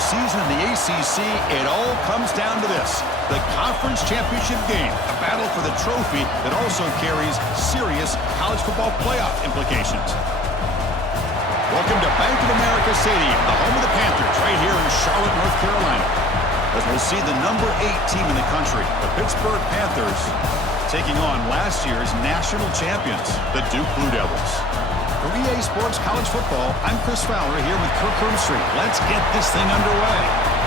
season in the ACC, it all comes down to this: the conference championship game, a battle for the trophy that also carries serious college football playoff implications. Welcome to Bank of America Stadium, the home of the Panthers, right here in Charlotte, North Carolina, as we'll see the number 8 team in the country, the Pittsburgh Panthers, taking on last year's national champions, the Duke Blue Devils. For EA Sports College Football, I'm Chris Fowler here with Kirk Herbstreit. Let's get this thing underway.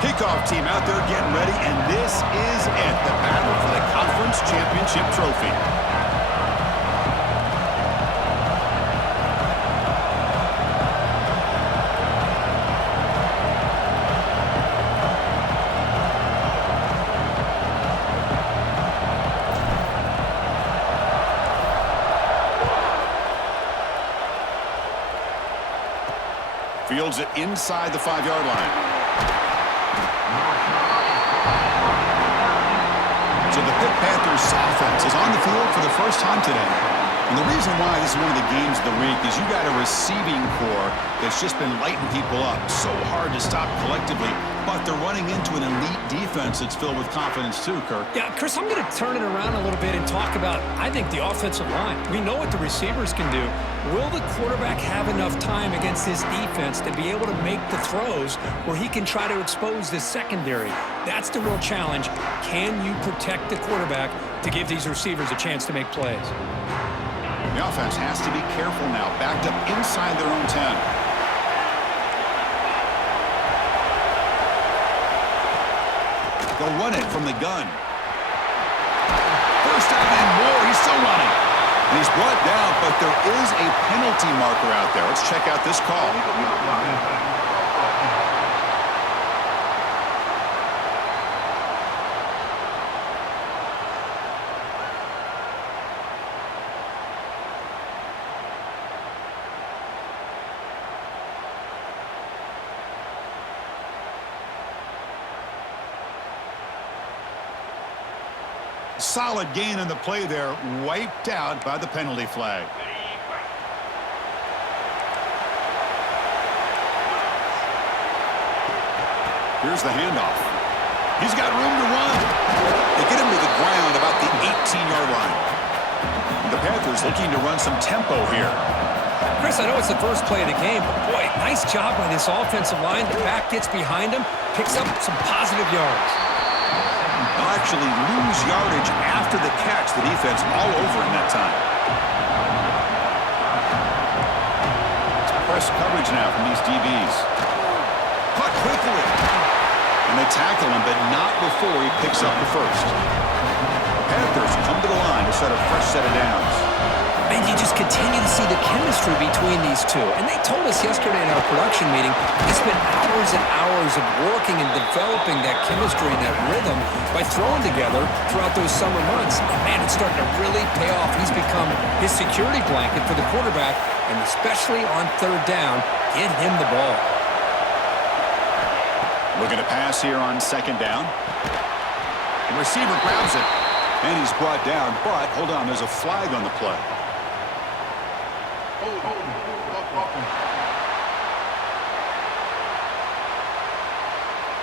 Kickoff team out there getting ready, and this is it, the battle for the conference championship trophy. Fields it inside the 5-yard line. So the Pitt Panthers offense is on the field for the first time today. And the reason why this is one of the games of the week is you got a receiving core that's just been lighting people up. So hard to stop collectively, but they're running into an elite defense that's filled with confidence too, Kirk. Yeah, Chris, I'm going to turn it around a little bit and talk about, I think, the offensive line. We know what the receivers can do. Will the quarterback have enough time against this defense to be able to make the throws where he can try to expose this secondary? That's the real challenge. Can you protect the quarterback to give these receivers a chance to make plays? The offense has to be careful now, backed up inside their own 10. They'll run it from the gun. First down and more. He's still running. And he's brought down, but there is a penalty marker out there. Let's check out this call. Solid gain in the play there, wiped out by the penalty flag. Here's the handoff. He's got room to run. They get him to the ground about the 18-yard line. The Panthers looking to run some tempo here. Chris, I know it's the first play of the game, but boy, nice job by this offensive line. The back gets behind him, picks up some positive yards. They'll actually lose yardage after the catch. The defense all over in that time. It's press coverage now from these DBs. Caught quickly. And they tackle him, but not before he picks up the first. The Panthers come to the line to set a fresh set of downs. And you just continue to see the chemistry between these two. And they told us yesterday in our production meeting, they spent hours and hours of working and developing that chemistry and that rhythm by throwing together throughout those summer months. And man, it's starting to really pay off. He's become his security blanket for the quarterback, and especially on third down, get him the ball. Looking to pass here on second down. The receiver grabs it, and he's brought down. But, hold on, there's a flag on the play.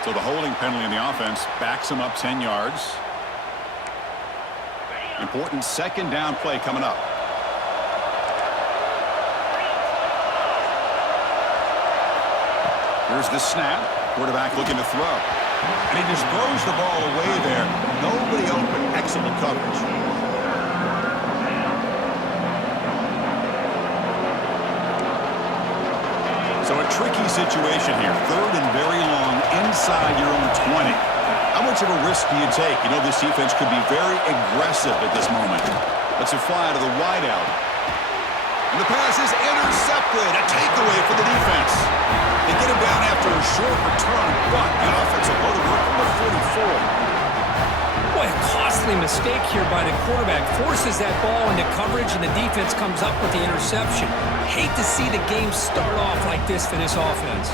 So the holding penalty in the offense backs him up 10 yards. Important second down play coming up. Here's the snap. Quarterback looking to throw. And he just throws the ball away there. Nobody open. Excellent coverage. So a tricky situation here. Third and very long inside your own 20. How much of a risk do you take? You know this defense could be very aggressive at this moment. Let's it fly to the wideout. And the pass is intercepted. A takeaway for the defense. They get him down after a short return, but the offense will go to work from the 44. costly mistake here by the quarterback. Forces that ball into coverage, and the defense comes up with the interception. Hate to see the game start off like this for this offense.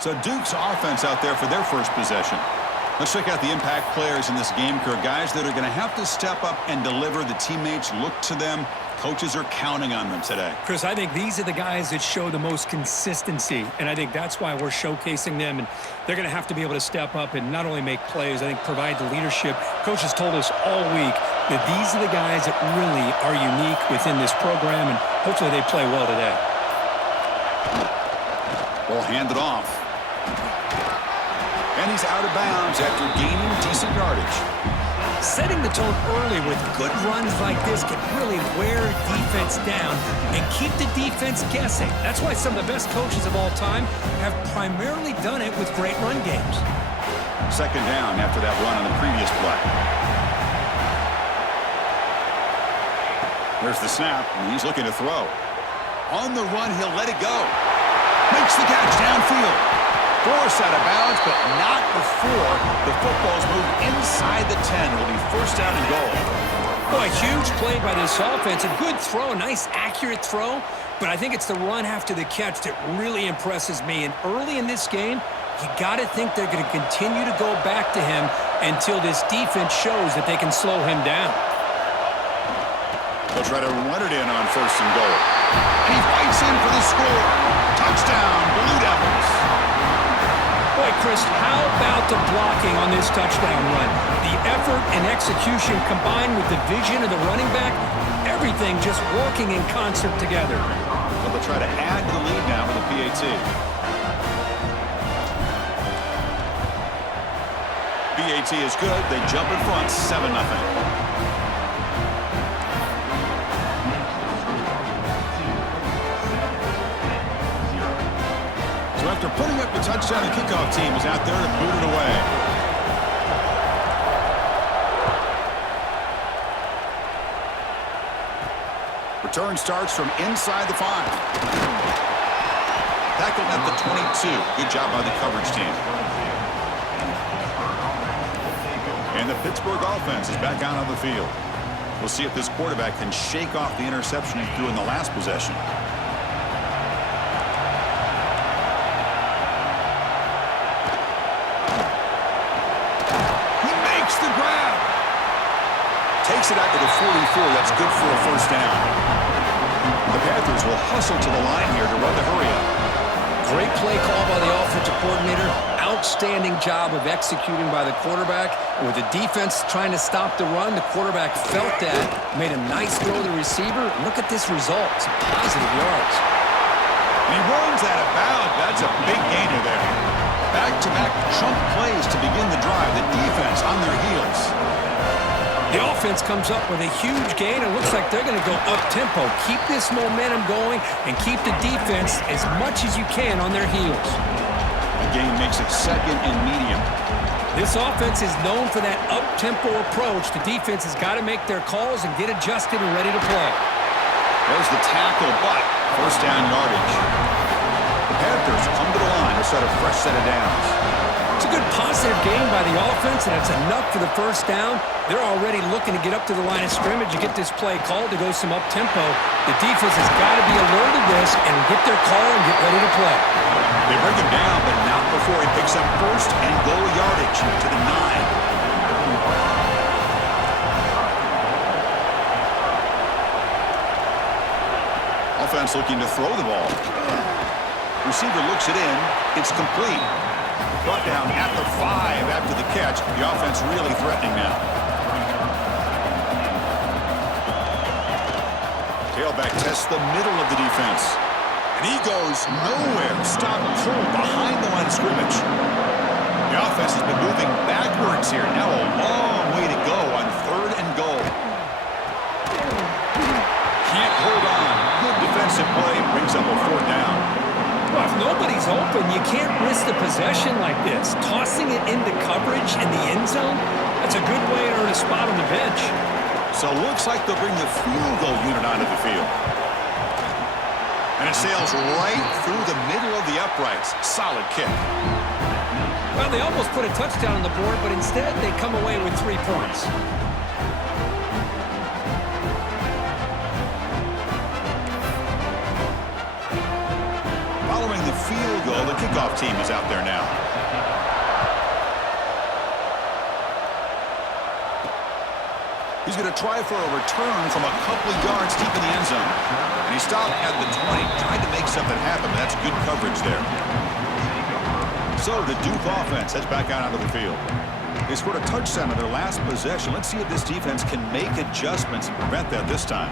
So Duke's offense out there for their first possession. Let's check out the impact players in this game, Kirk. Guys that are going to have to step up and deliver. The teammates look to them. Coaches are counting on them today. Chris, I think these are the guys that show the most consistency, and I think that's why we're showcasing them, and they're going to have to be able to step up and not only make plays, I think provide the leadership. Coaches told us all week that these are the guys that really are unique within this program, and hopefully they play well today. Ball handed off. And he's out of bounds after gaining decent yardage. Setting the tone early with good runs like this can really wear defense down and keep the defense guessing. That's why some of the best coaches of all time have primarily done it with great run games. Second down after that run on the previous play. There's the snap, and he's looking to throw. On the run, he'll let it go. Makes the catch downfield. Forced out of bounds, but not before the football's moved inside the 10. It'll be first down and goal. Boy, huge play by this offense. A good throw, a nice accurate throw, but I think it's the run after the catch that really impresses me. And early in this game, you got to think they're going to continue to go back to him until this defense shows that they can slow him down. They'll try to run it in on first and goal. And he fights in for the score. Touchdown, Blue Devils. Boy, Chris, how about the blocking on this touchdown run? The effort and execution combined with the vision of the running back, everything just working in concert together. Well, they'll try to add to the lead now with a PAT. PAT is good. They jump in front, 7-0. So after putting up the touchdown, the kickoff team is out there to boot it away. Return starts from inside the 5. Tackled at the 22. Good job by the coverage team. And the Pittsburgh offense is back out on the field. We'll see if this quarterback can shake off the interception he threw in the last possession. Takes it out to the 44. That's good for a first down. The Panthers will hustle to the line here to run the hurry-up. Great play call by the offensive coordinator. Outstanding job of executing by the quarterback. And with the defense trying to stop the run, the quarterback felt that, made a nice throw to the receiver. Look at this result. Some positive yards. And he runs out of bounds. That's a big gainer there. Back-to-back chunk plays to begin the drive. The defense on their heels. The offense comes up with a huge gain. It looks like they're going to go up-tempo. Keep this momentum going and keep the defense as much as you can on their heels. The game makes it second and medium. This offense is known for that up-tempo approach. The defense has got to make their calls and get adjusted and ready to play. There's the tackle, but first down yardage. The Panthers come to the line to start a fresh set of downs. It's a good positive game by the offense, and it's enough for the first down. They're already looking to get up to the line of scrimmage and get this play called to go some up-tempo. The defense has got to be alert to this and get their call and get ready to play. They bring him down, but not before he picks up first and goal yardage to the 9. Offense looking to throw the ball. Receiver looks it in. It's complete. Brought down at the 5 after the catch. The offense really threatening now. Tailback tests the middle of the defense. And he goes nowhere. Stop cold behind the line of scrimmage. The offense has been moving backwards here. Now a long way to go on third and goal. Can't hold on. Good defensive play. Brings up a fourth down. Well, if nobody's open, you can't risk the possession like this. Tossing it into coverage in the end zone, that's a good way to earn a spot on the bench. So it looks like they'll bring the field goal unit onto the field. And it sails right through the middle of the uprights. Solid kick. Well, they almost put a touchdown on the board, but instead they come away with 3 points. Following the field goal, the kickoff team is out there now. He's going to try for a return from a couple of yards deep in the end zone. And he stopped at the 20, trying to make something happen. That's good coverage there. So the Duke offense heads back out onto the field. They scored a touchdown on their last possession. Let's see if this defense can make adjustments and prevent that this time.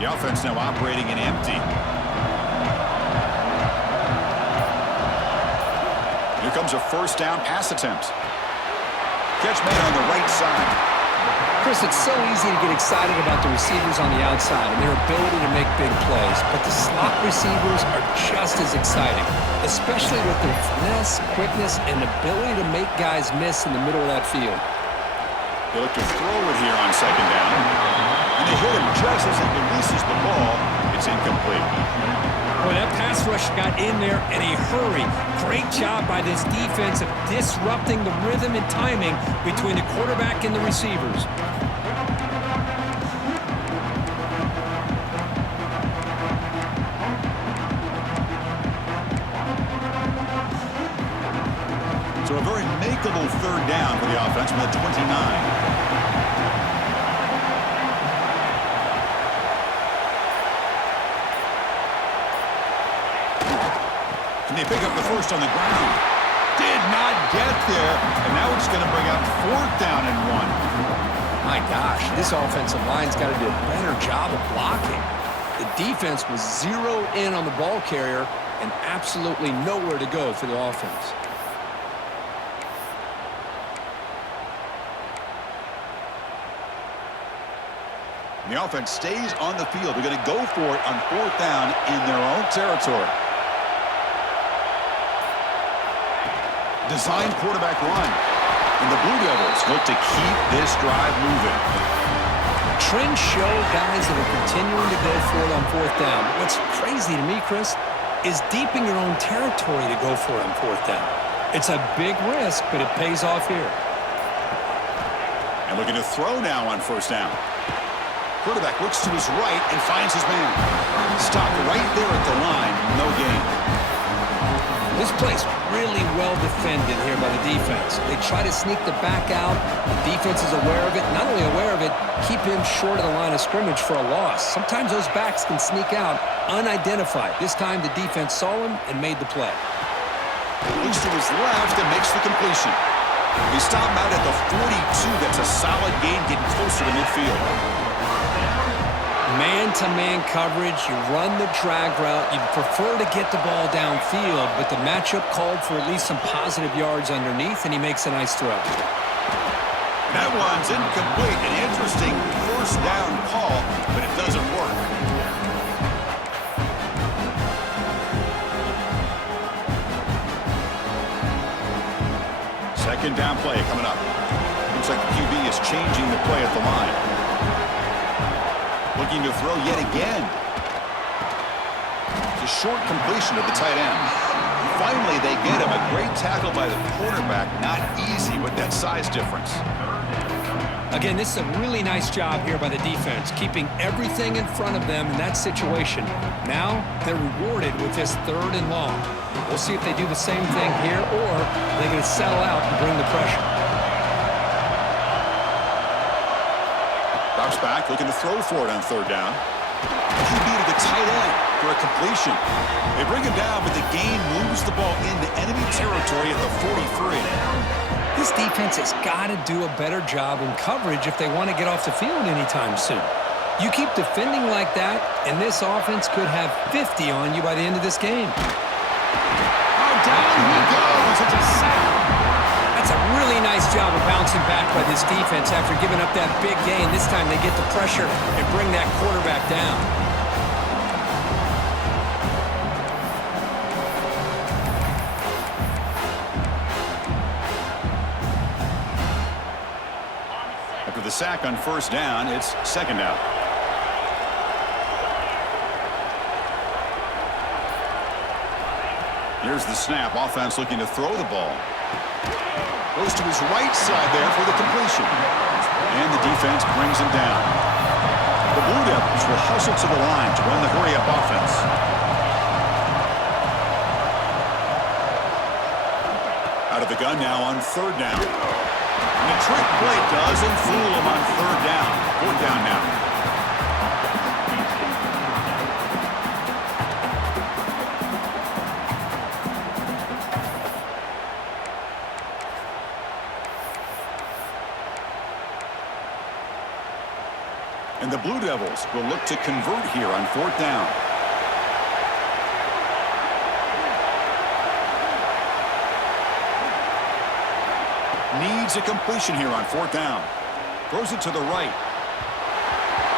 The offense now operating in empty. Here comes a first down pass attempt. Catch made on the right side. Chris, it's so easy to get excited about the receivers on the outside and their ability to make big plays, but the slot receivers are just as exciting, especially with their finesse, quickness, and ability to make guys miss in the middle of that field. They look to throw it here on second down, and they hit him just as he releases the ball. It's incomplete. Boy, that pass rush got in there in a hurry. Great job by this defense of disrupting the rhythm and timing between the quarterback and the receivers. So a very makeable third down for the offense from the 29. Can they pick up the first on the ground? Did not get there, and now it's going to bring up 4th down and 1. My gosh, this offensive line's got to do a better job of blocking. The defense was zeroed in on the ball carrier and absolutely nowhere to go for the offense. And the offense stays on the field. They're going to go for it on 4th down in their own territory. Design quarterback run. And the Blue Devils look to keep this drive moving. Trends show guys that are continuing to go for it on 4th down. What's crazy to me, Chris, is deep in your own territory to go for it on 4th down. It's a big risk, but it pays off here. And looking to throw now on 1st down. Quarterback looks to his right and finds his man. Stopped right there at the line. No gain. This play's really well defended here by the defense. They try to sneak the back out. The defense is aware of it. Not only aware of it, keep him short of the line of scrimmage for a loss. Sometimes those backs can sneak out unidentified. This time the defense saw him and made the play. Looks to his left and makes the completion. He stopped out at the 42. That's a solid gain getting closer to midfield. Man-to-man coverage, you run the drag route. You'd prefer to get the ball downfield, but the matchup called for at least some positive yards underneath, and he makes a nice throw. That one's incomplete. An interesting 1st down call, but it doesn't work. Second down play coming up. Looks like the QB is changing the play at the line. Looking to throw yet again. It's a short completion to the tight end. Finally, they get him. A great tackle by the quarterback. Not easy with that size difference. Again, this is a really nice job here by the defense, keeping everything in front of them in that situation. Now, they're rewarded with this 3rd and long. We'll see if they do the same thing here, or they're going to settle out and bring the pressure. Drops back, looking to throw for it on 3rd down. QB to the tight end for a completion. They bring him down, but the gain moves the ball into enemy territory at the 43. This defense has got to do a better job in coverage if they want to get off the field anytime soon. You keep defending like that, and this offense could have 50 on you by the end of this game. Oh, down he goes. It's a sack. That's a really nice job of bouncing back by this defense after giving up that big gain. This time they get the pressure and bring that quarterback down. After the sack on first down, it's second down. Here's the snap. Offense looking to throw the ball. Goes to his right side there for the completion. And the defense brings him down. The Blue Devils will hustle to the line to run the hurry-up offense. Out of the gun now on third down. And the trick play doesn't fool him on third down. Fourth down now. And the Blue Devils will look to convert here on fourth down. Needs a completion here on fourth down. Throws it to the right.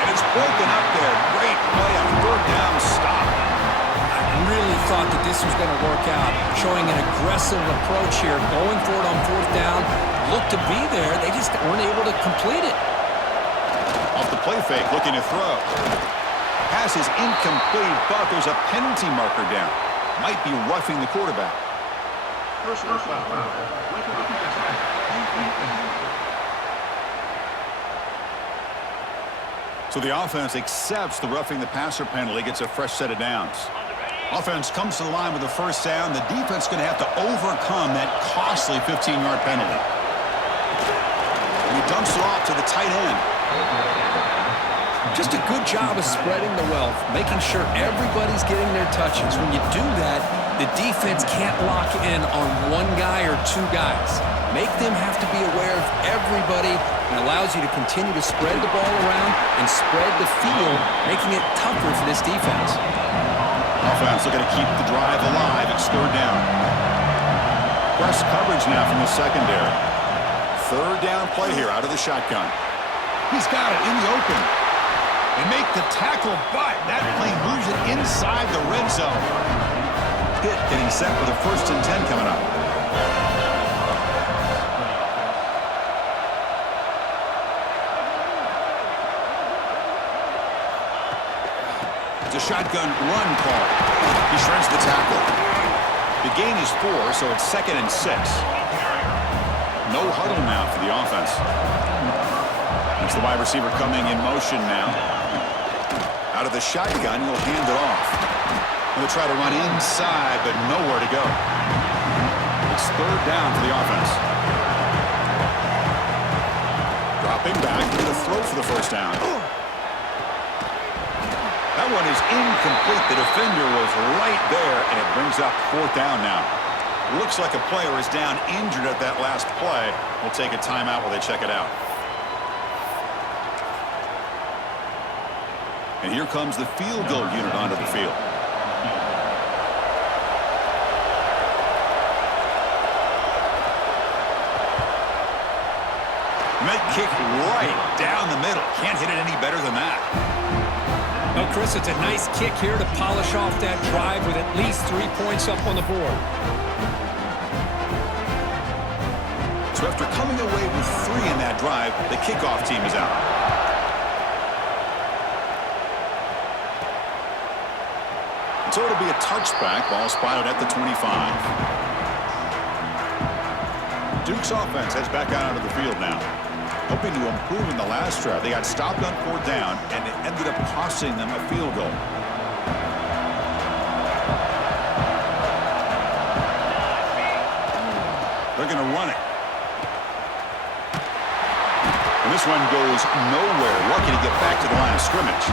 And it's broken up there. Great play on third down stop. I really thought that this was going to work out. Showing an aggressive approach here. Going for it on fourth down. Looked to be there. They just weren't able to complete it. Off the play fake, looking to throw. Pass is incomplete, but there's a penalty marker down. Might be roughing the quarterback. So the offense accepts the roughing the passer penalty, gets a fresh set of downs. Offense comes to the line with the first down. The defense is going to have to overcome that costly 15-yard penalty. And he dumps it off to the tight end. Just a good job of spreading the wealth, making sure everybody's getting their touches. When you do that, the defense can't lock in on one guy or two guys. Make them have to be aware of everybody, and allows you to continue to spread the ball around and spread the field, making it tougher for this defense. Offense looking to keep the drive alive. It's third down. Press coverage now from the secondary. Third down play here out of the shotgun. He's got it in the open. They make the tackle, but that play moves it inside the red zone. Pitt getting set for the 1st and 10 coming up. It's a shotgun run call. He shreds the tackle. The gain is 4, so it's 2nd and 6. No huddle now for the offense. It's the wide receiver coming in motion now. Out of the shotgun, he'll hand it off. He'll try to run inside, but nowhere to go. It's third down for the offense. Dropping back to the throw for the first down. That one is incomplete. The defender was right there, and it brings up fourth down now. Looks like a player is down injured at that last play. We'll take a timeout while they check it out. And here comes the field goal unit onto the field. Make kick right down the middle. Can't hit it any better than that. Well, Chris, it's a nice kick here to polish off that drive with at least 3 points up on the board. So after coming away with 3 in that drive, the kickoff team is out. So it'll be a touchback. Ball spotted at the 25. Duke's offense heads back out onto the field now. Hoping to improve in the last drive. They got stopped on fourth down, and it ended up costing them a field goal. They're going to run it. And this one goes nowhere. Lucky to get back to the line of scrimmage.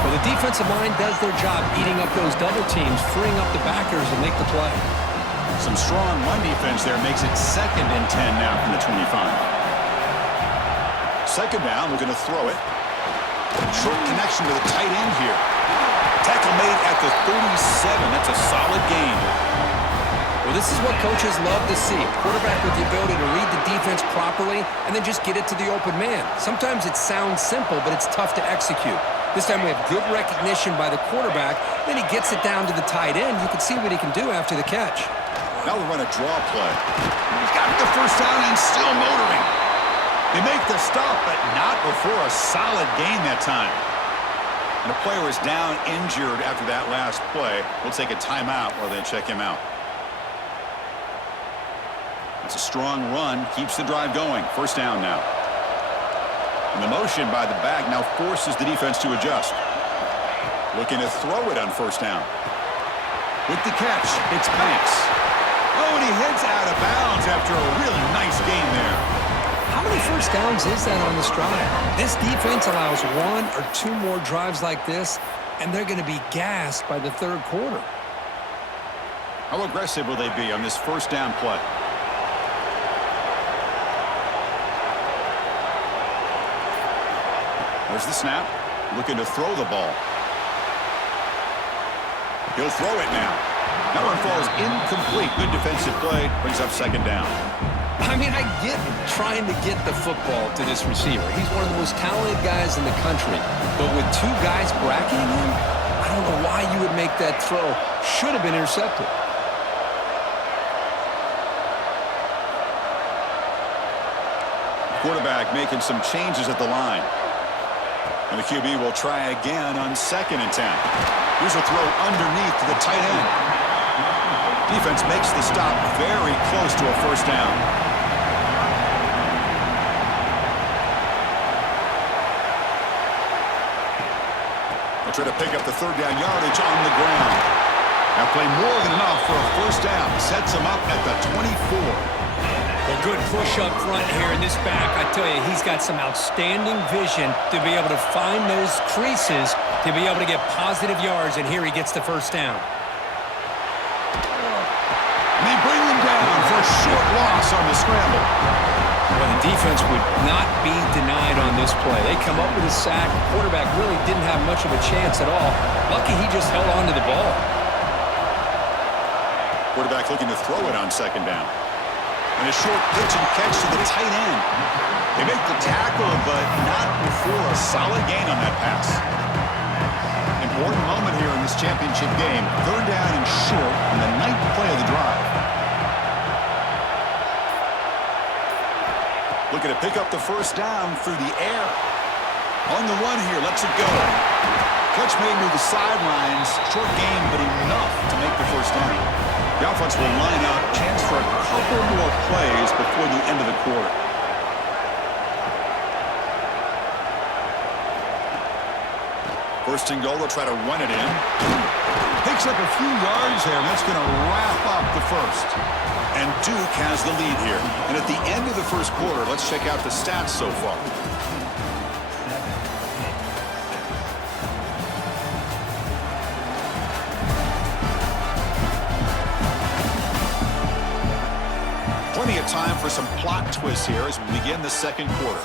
Well, the defensive line does their job eating up those double teams, freeing up the backers to make the play. Some strong run defense there makes it 2nd and 10 now from the 25. Second down, we're going to throw it. Short connection to the tight end here. Tackle made at the 37. That's a solid gain. Well, this is what coaches love to see. A quarterback with the ability to read the defense properly and then just get it to the open man. Sometimes it sounds simple, but it's tough to execute. This time we have good recognition by the quarterback. Then he gets it down to the tight end. You can see what he can do after the catch. Now we'll run a draw play. He's got the first down and still motoring. They make the stop, but not before a solid gain that time. And a player is down injured after that last play. We'll take a timeout while they check him out. It's a strong run, keeps the drive going. First down now. And the motion by the back now forces the defense to adjust. Looking to throw it on first down. With the catch, it's Banks. Oh, and he heads out of bounds after a really nice gain there. How many first downs is that on this drive? This defense allows 1 or 2 more drives like this, and they're going to be gassed by the third quarter. How aggressive will they be on this first down play? There's the snap. Looking to throw the ball. He'll throw it now. That one falls incomplete. Good defensive play. Brings up second down. I mean, I get trying to get the football to this receiver. He's one of the most talented guys in the country. But with 2 guys bracketing him, I don't know why you would make that throw. Should have been intercepted. Quarterback making some changes at the line. And the QB will try again on 2nd and 10. Here's a throw underneath to the tight end. Defense makes the stop very close to a first down. They'll try to pick up the third down yardage on the ground. Now play more than enough for a first down. Sets them up at the 24. Well, good push up front here in this back. I tell you, he's got some outstanding vision to be able to find those creases, to be able to get positive yards, and here he gets the first down. And they bring him down for a short loss on the scramble. Well, the defense would not be denied on this play. They come up with a sack. The quarterback really didn't have much of a chance at all. Lucky he just held on to the ball. Quarterback looking to throw it on second down. And a short pitch and catch to the tight end. They make the tackle, but not before a solid gain on that pass. Important moment here in this championship game. Third down and short on the 9th play of the drive. Looking to pick up the first down through the air. On the run here, lets it go. Catch made near the sidelines. Short gain, but enough to make the first down. The offense will line up. Chance for a couple more plays before the end of the quarter. First and goal, they'll try to run it in. Picks up a few yards there, and that's going to wrap up the first. And Duke has the lead here. And at the end of the first quarter, let's check out the stats so far. Plenty of time for some plot twists here as we begin the second quarter.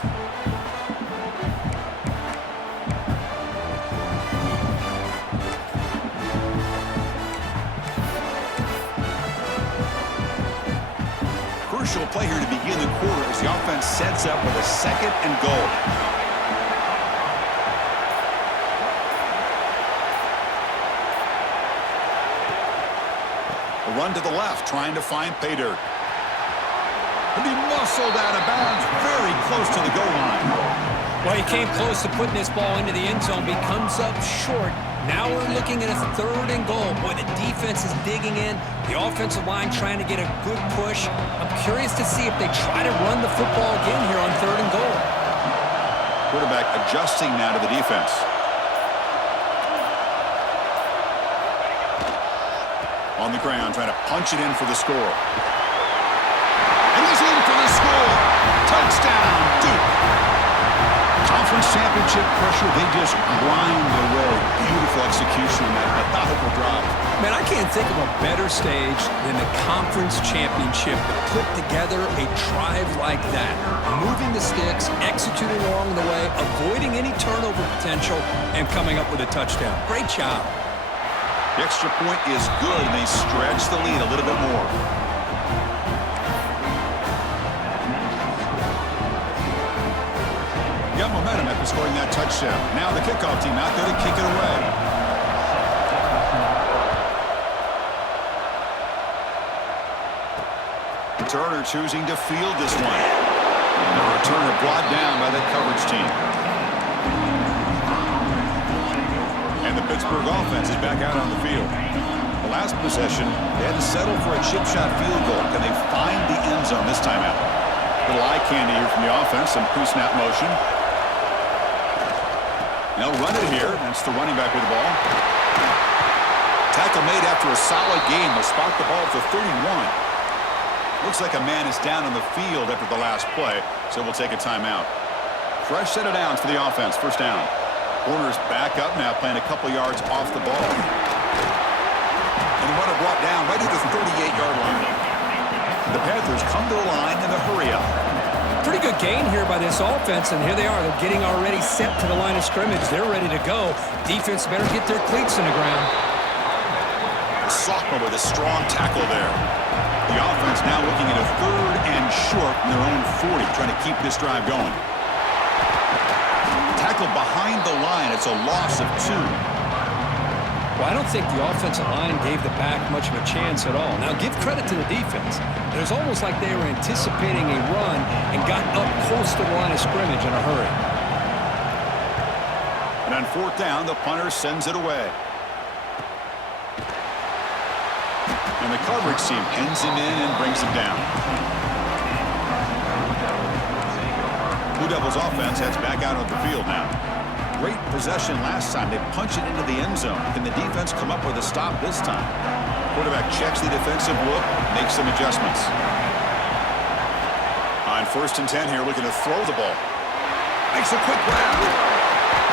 Crucial play here to begin the quarter as the offense sets up with a 2nd and goal. A run to the left, trying to find pay dirt. And be muscled out of bounds very close to the goal line. Well, he came close to putting this ball into the end zone, but he comes up short. Now we're looking at a 3rd and goal. Boy, the defense is digging in. The offensive line trying to get a good push. I'm curious to see if they try to run the football again here on 3rd and goal. Quarterback adjusting now to the defense. On the ground, trying to punch it in for the score. And he's in for the score. Touchdown, Duke. Conference championship pressure, they just grind away. Beautiful execution in that methodical drive. Man, I can't think of a better stage than the conference championship to put together a drive like that. Moving the sticks, executing along the way, avoiding any turnover potential, and coming up with a touchdown. Great job. The extra point is good, and they stretch the lead a little bit more. Got momentum after scoring that touchdown. Now the kickoff team out there to kick it away. Turner choosing to field this one. Number Returner brought down by that coverage team. And the Pittsburgh offense is back out on the field. The last possession, they had to settle for a chip shot field goal. Can they find the end zone this time out? Little eye candy here from the offense, some pre-snap motion. They'll run it here. That's the running back with the ball. Tackle made after a solid game. They'll spot the ball at the 31. Looks like a man is down on the field after the last play, so we'll take a timeout. Fresh set of downs for the offense. First down. Corner's back up now, playing a couple yards off the ball. And the runner brought down right at the 38-yard line. The Panthers come to the line in the hurry-up. Pretty good gain here by this offense, and here they are. They're getting already set to the line of scrimmage. They're ready to go. Defense better get their cleats in the ground. Sophomore with a strong tackle there. The offense now looking at a 3rd and short in their own 40, trying to keep this drive going. Tackle behind the line. It's a loss of 2. Well, I don't think the offensive line gave the back much of a chance at all. Now, give credit to the defense. It was almost like they were anticipating a run and got up close to the line of scrimmage in a hurry. And on 4th down, the punter sends it away. And the coverage team pins him in and brings him down. Blue Devils offense heads back out on the field now. Great possession last time. They punch it into the end zone. Can the defense come up with a stop this time? Quarterback checks the defensive look, makes some adjustments. On 1st and 10 here, looking to throw the ball. Makes a quick grab.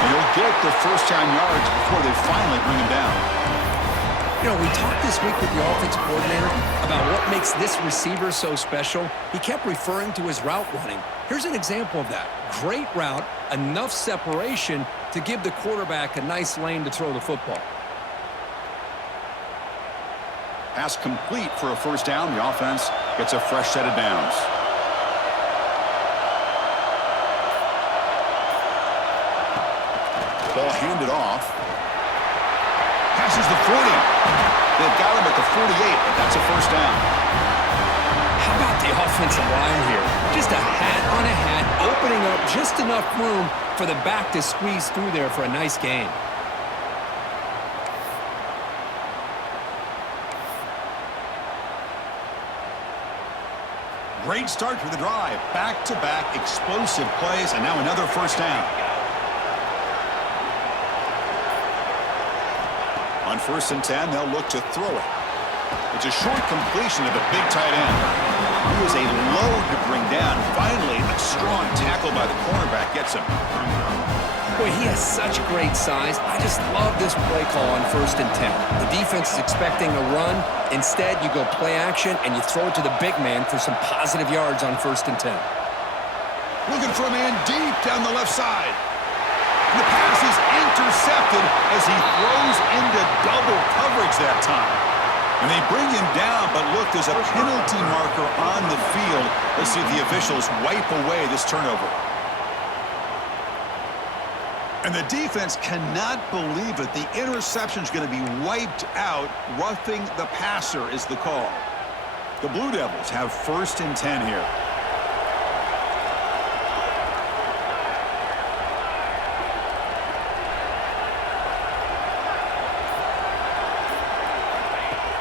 And he'll get the first-down yards before they finally bring him down. You know, we talked this week with the offensive coordinator about what makes this receiver so special. He kept referring to his route running. Here's an example of that. Great route, enough separation to give the quarterback a nice lane to throw the football. Pass complete for a first down. The offense gets a fresh set of downs. Ball handed off. Passes the 40. They've got him at the 48, but that's a first down. How about the offensive line here? Just a hat on a hat, opening up just enough room for the back to squeeze through there for a nice gain. Great start for the drive. Back-to-back explosive plays, and now another first down. On 1st and 10, they'll look to throw it. It's a short completion to the big tight end. He was a load to bring down. Finally, a strong tackle by the cornerback gets him. Boy, he has such great size. I just love this play call on 1st and 10. The defense is expecting a run. Instead, you go play action, and you throw it to the big man for some positive yards on 1st and 10. Looking for a man deep down the left side. And the pass is intercepted as he throws into double coverage that time. And they bring him down, but look, there's a penalty marker on the field. Let's see if the officials wipe away this turnover. And the defense cannot believe it. The interception is going to be wiped out. Roughing the passer is the call. The Blue Devils have 1st and 10 here.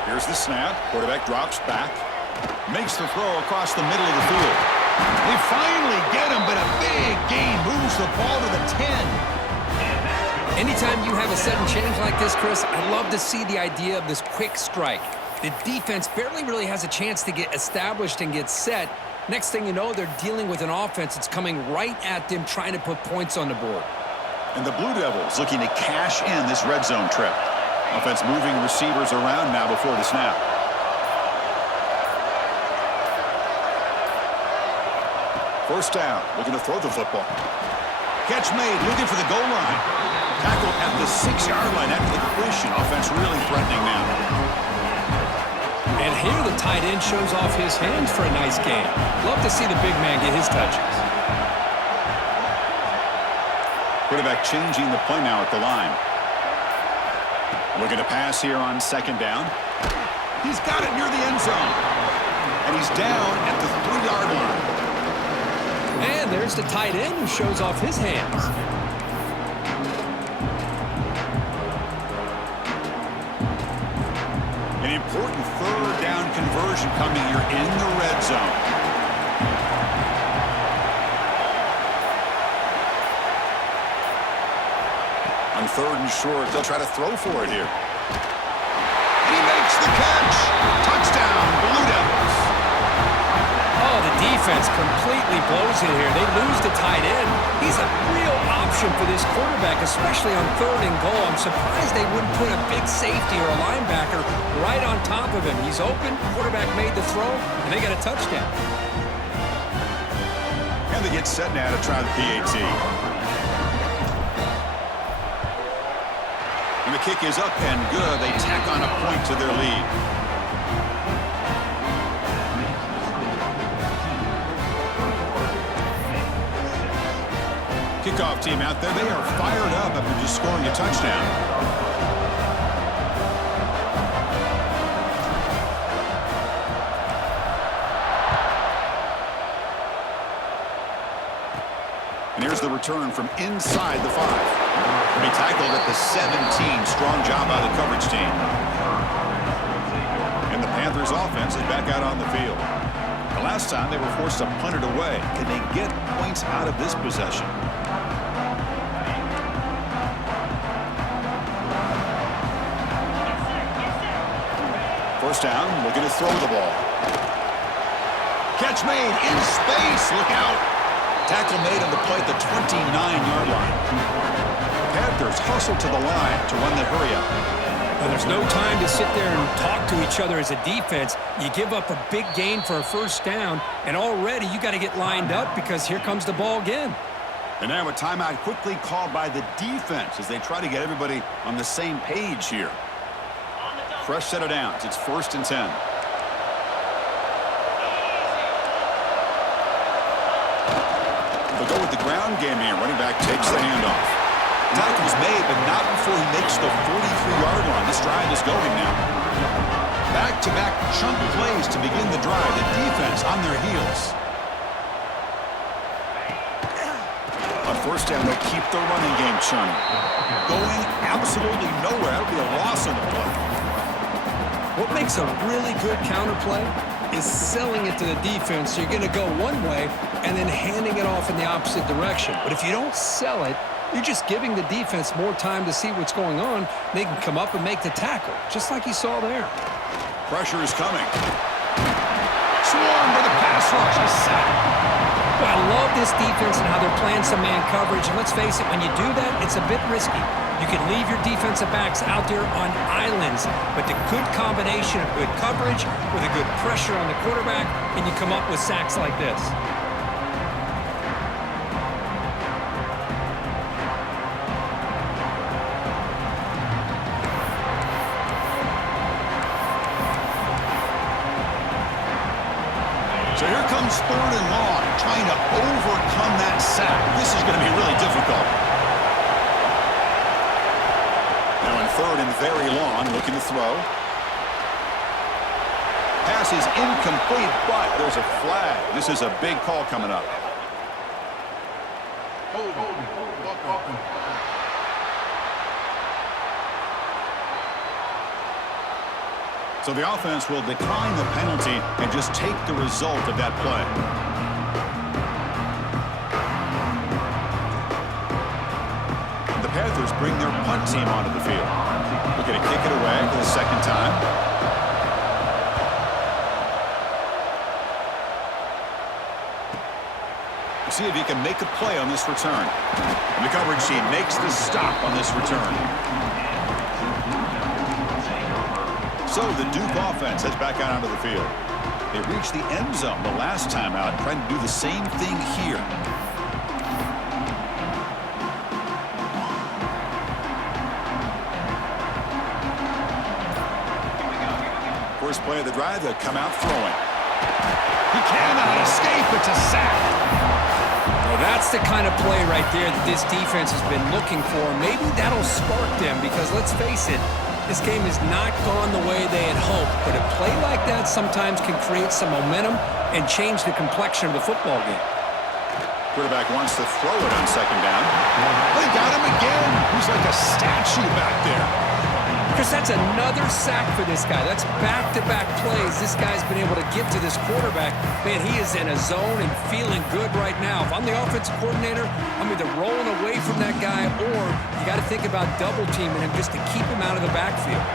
Here's the snap. Quarterback drops back. Makes the throw across the middle of the field. They finally get him, but a big gain moves the ball to the 10. Anytime you have a sudden change like this, Chris, I love to see the idea of this quick strike. The defense barely really has a chance to get established and get set. Next thing you know, they're dealing with an offense that's coming right at them, trying to put points on the board. And the Blue Devils looking to cash in this red zone trip. Offense moving receivers around now before the snap. First down, looking to throw the football. Catch made, looking for the goal line. Tackle at the 6-yard line after the completion. Offense really threatening now. And here the tight end shows off his hands for a nice game. Love to see the big man get his touches. Quarterback changing the play now at the line. Looking to pass here on 2nd down. He's got it near the end zone. And he's down at the 3-yard line. And And there's the tight end who shows off his hands. An important third down conversion coming here in the red zone. On third and short, they'll try to throw for it here. And he makes the catch. Touchdown, Blue Devils. Oh, the defense completely blows it here. They lose the tight end. He's a real option for this quarterback, especially on third and goal. I'm surprised they wouldn't put a big safety or a linebacker right on top of him. He's open, quarterback made the throw, and they got a touchdown. And they get set now to try the PAT. And the kick is up and good. They tack on a point to their lead. Kickoff team out there. They are fired up after just scoring a touchdown. And here's the return from inside the 5. He tackled at the 17. Strong job by the coverage team. And the Panthers offense is back out on the field. The last time they were forced to punt it away. Can they get points out of this possession? First down, looking to throw the ball. Catch made in space. Look out. Tackle made on the play at the 29-yard line. Panthers hustle to the line to run the hurry-up. Well, there's no time to sit there and talk to each other as a defense. You give up a big gain for a first down, and already you got to get lined up because here comes the ball again. And now a timeout quickly called by the defense as they try to get everybody on the same page here. Fresh set of downs. It's 1st and 10. They'll go with the ground game here. Running back takes the handoff. Tackle's made, but not before he makes the 43-yard line. This drive is going now. Back-to-back chunk plays to begin the drive. The defense on their heels. On first down, they'll keep the running game churning. Going absolutely nowhere. That'll be a loss on the play. What makes a really good counterplay is selling it to the defense. So you're going to go one way and then handing it off in the opposite direction. But if you don't sell it, you're just giving the defense more time to see what's going on. They can come up and make the tackle, just like you saw there. Pressure is coming. Swarm for the pass rush. A sack. Well, I love this defense and how they're playing some man coverage. And let's face it, when you do that, it's a bit risky. You can leave your defensive backs out there on islands, but the good combination of good coverage with a good pressure on the quarterback, and you come up with sacks like this. So here comes 3rd and long, trying to overcome that sack. This is going to be really difficult. Now in 3rd and very long, looking to throw. Pass is incomplete, but there's a flag. This is a big call coming up. So the offense will decline the penalty and just take the result of that play. The Panthers bring their punt team onto the field. We're going to kick it away for the second time. We'll see if he can make a play on this return. And the coverage team makes the stop on this return. So the Duke offense heads back out onto the field. They reached the end zone the last time out, trying to do the same thing here. First play of the drive, they'll come out throwing. He cannot escape. It's a sack. Well, that's the kind of play right there that this defense has been looking for. Maybe that'll spark them because, let's face it, this game has not gone the way they had hoped, but a play like that sometimes can create some momentum and change the complexion of the football game. Quarterback wants to throw it on second down. They got him again. He's like a statue back there. Chris, that's another sack for this guy. That's back-to-back plays. This guy's been able to get to this quarterback. Man, he is in a zone and feeling good right now. If I'm the offensive coordinator, I'm either rolling away from that guy or you got to think about double-teaming him just to keep him out of the backfield.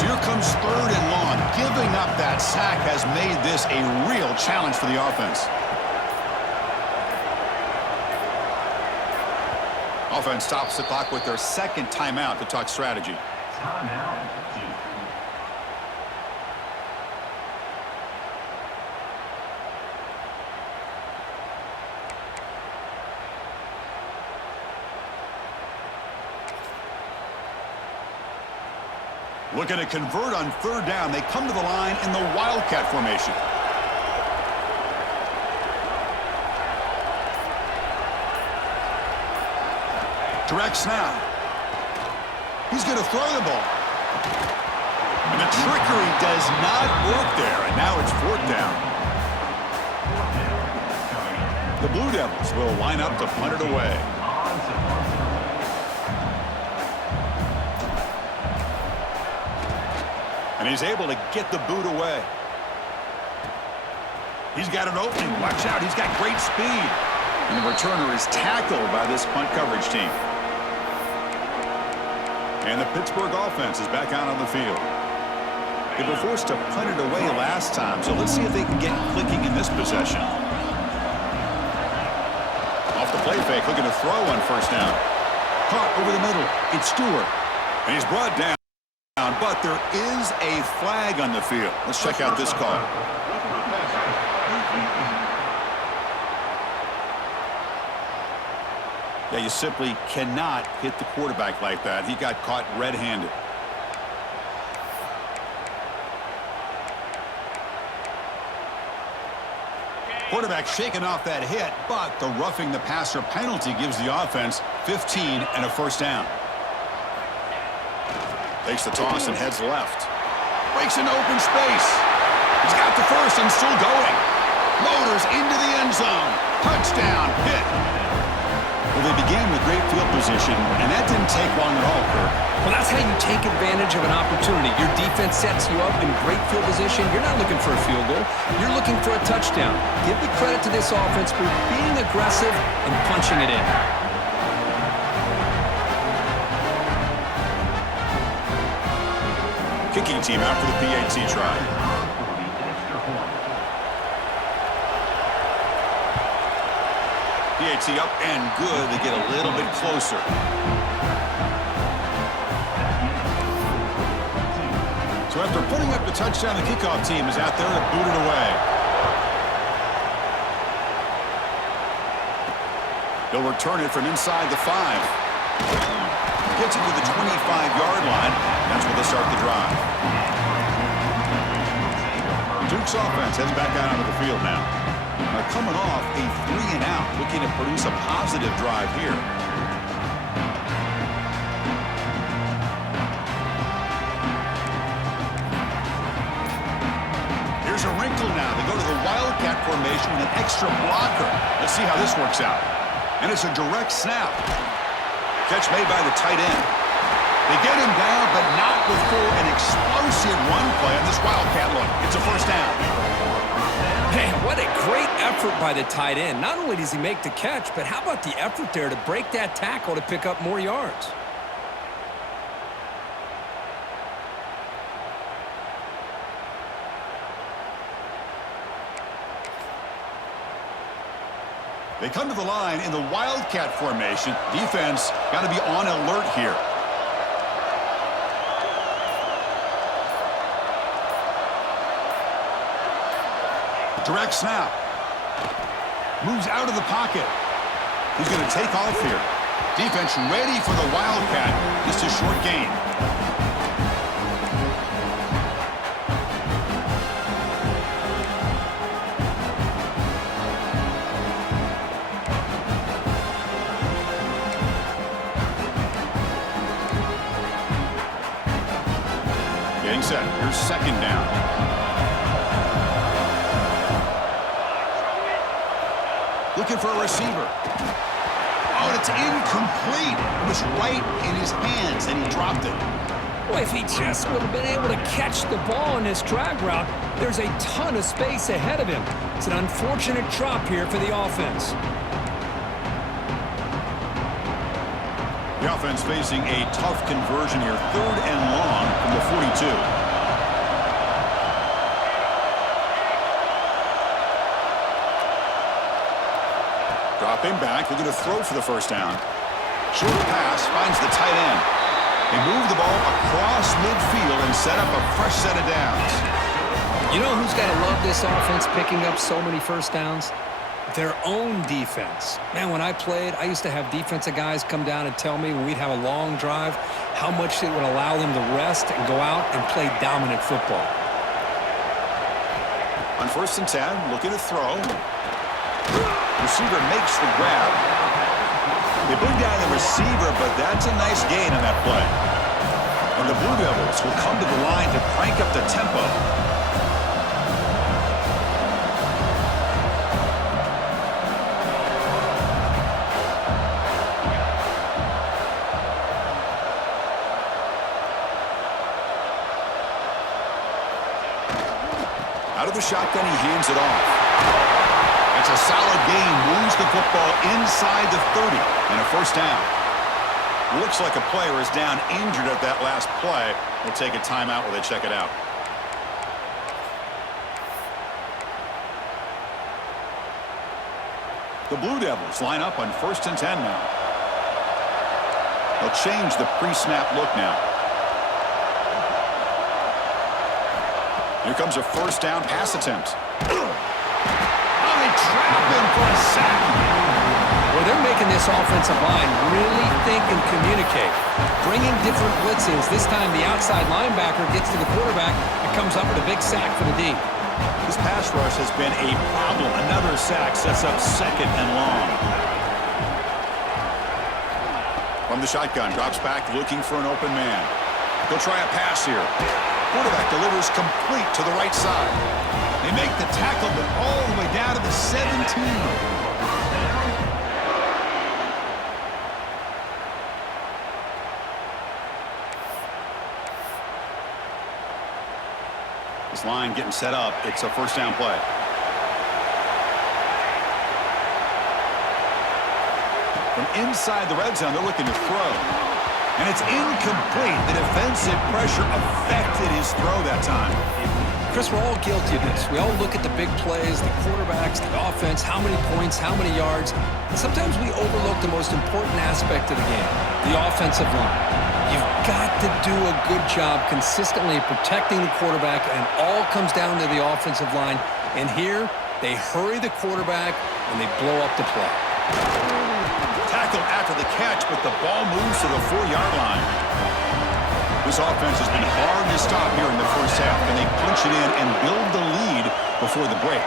So here comes third and long. Giving up that sack has made this a real challenge for the offense. Offense stops the clock with their second timeout to talk strategy. Looking to convert on third down. They come to the line in the Wildcat formation. Direct snap. He's going to throw the ball. And the trickery does not work there. And now it's fourth down. The Blue Devils will line up to punt it away. And he's able to get the boot away. He's got an opening. Watch out. He's got great speed. And the returner is tackled by this punt coverage team. And the Pittsburgh offense is back out on the field. They were forced to punt it away last time, so let's see if they can get clicking in this possession. Off the play fake, looking to throw on first down. Caught over the middle. It's Stewart. And he's brought down, but there is a flag on the field. Let's check out this call. Yeah, you simply cannot hit the quarterback like that. He got caught red-handed. Quarterback shaking off that hit, but the roughing the passer penalty gives the offense 15 and a first down. Takes the toss and heads left. Breaks into open space. He's got the first and still going. Motors into the end zone. Touchdown, Pitt. Well, they began with great field position, and that didn't take long at all, Kirk. Well, that's how you take advantage of an opportunity. Your defense sets you up in great field position. You're not looking for a field goal. You're looking for a touchdown. Give the credit to this offense for being aggressive and punching it in. Kicking team out for the PAT try. PAT up and good. They get a little bit closer. So after putting up the touchdown, the kickoff team is out there to boot it away. They'll return it from inside the 5. Gets it to the 25-yard line. That's where they start the drive. Duke's offense heads back out onto the field now. They're coming off a 3-and-out, looking to produce a positive drive here. Here's a wrinkle now. They go to the Wildcat formation with an extra blocker. Let's see how this works out. And it's a direct snap. Catch made by the tight end. They get him down, but not before an explosive run play on this Wildcat look. It's a first down. Man, what a great effort by the tight end. Not only does he make the catch, but how about the effort there to break that tackle to pick up more yards? They come to the line in the Wildcat formation. Defense got to be on alert here. Direct snap. Moves out of the pocket. He's going to take off here. Defense ready for the Wildcat. Just a short gain. Getting set. Here's second down. Looking looking for a receiver. Oh, and it's incomplete. It was right in his hands, and he dropped it. Boy, if he just would have been able to catch the ball in this drag route, there's a ton of space ahead of him. It's an unfortunate drop here for the offense. The offense facing a tough conversion here. 3rd and long from the 42. Dropping back, looking to throw for the first down. Short pass, finds the tight end. They move the ball across midfield and set up a fresh set of downs. You know who's got to love this offense picking up so many first downs? Their own defense. Man, when I played, I used to have defensive guys come down and tell me when we'd have a long drive how much it would allow them to rest and go out and play dominant football. On 1st and 10, looking to throw. Receiver makes the grab. They bring down the receiver, but that's a nice gain on that play. And the Blue Devils will come to the line to crank up the tempo. Out of the shotgun, he hands it off. It's a solid gain, moves the football inside the 30, and a first down. Looks like a player is down injured at that last play. We'll take a timeout while they check it out. The Blue Devils line up on 1st and 10 now. They'll change the pre-snap look now. Here comes a first down pass attempt. Oh, they trap him for a sack. Well, they're making this offensive line really think and communicate. Bringing different blitzes. This time the outside linebacker gets to the quarterback and comes up with a big sack for the D. This pass rush has been a problem. Another sack sets up 2nd and long. From the shotgun, drops back looking for an open man. He'll try a pass here. Quarterback delivers complete to the right side. They make the tackle, but all the way down to the 17. This line getting set up. It's a first down play. From inside the red zone, they're looking to throw. And it's incomplete. The defensive pressure affected his throw that time. Chris, we're all guilty of this. We all look at the big plays, the quarterbacks, the offense, how many points, how many yards. And sometimes we overlook the most important aspect of the game, the offensive line. You've got to do a good job consistently protecting the quarterback, and all comes down to the offensive line. And here, they hurry the quarterback, and they blow up the play. Tackled after the catch, but the ball moves to the 4-yard line. This offense has been hard to stop here in the first half, and they punch it in and build the lead before the break.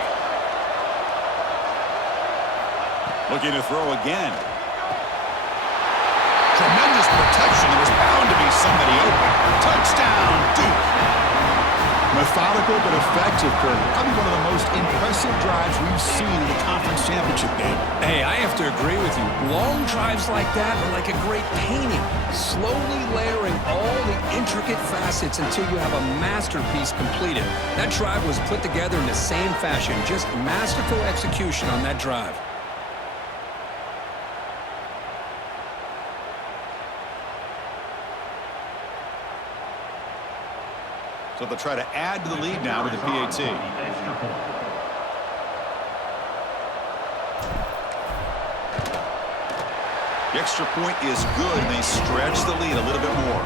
Looking to throw again. Tremendous protection. There was bound to be somebody open. Touchdown, Duke. Methodical but effective, Kirk. Probably one of the most impressive drives we've seen in the conference championship game. Hey, I have to agree with you. Long drives like that are like a great painting, slowly layering all the intricate facets until you have a masterpiece completed. That drive was put together in the same fashion, just masterful execution on that drive. So they'll try to add to the lead now with the PAT. The extra point is good, and they stretch the lead a little bit more.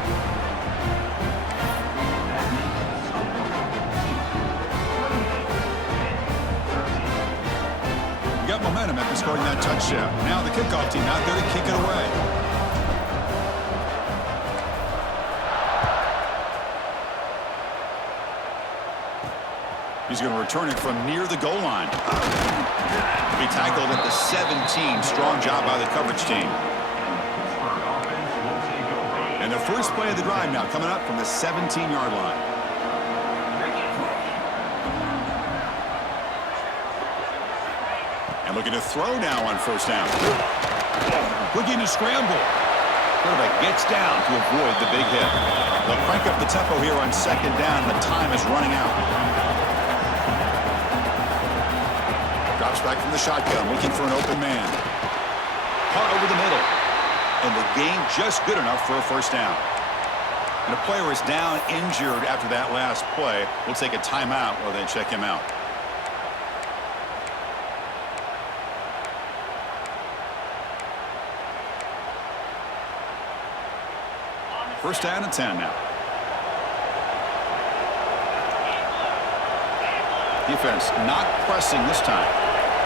You got momentum after scoring that touchdown. Now the kickoff team out there to kick it away. He's going to return it from near the goal line. He tackled at the 17. Strong job by the coverage team. And the first play of the drive now coming up from the 17-yard line. And looking to throw now on first down. Looking to scramble. Quarterback gets down to avoid the big hit. They'll crank up the tempo here on second down. The time is running out. Drops back from the shotgun, looking for an open man. Caught over the middle. And the gain just good enough for a first down. And a player is down injured after that last play. We'll take a timeout while they check him out. First down and 10 now. Defense not pressing this time.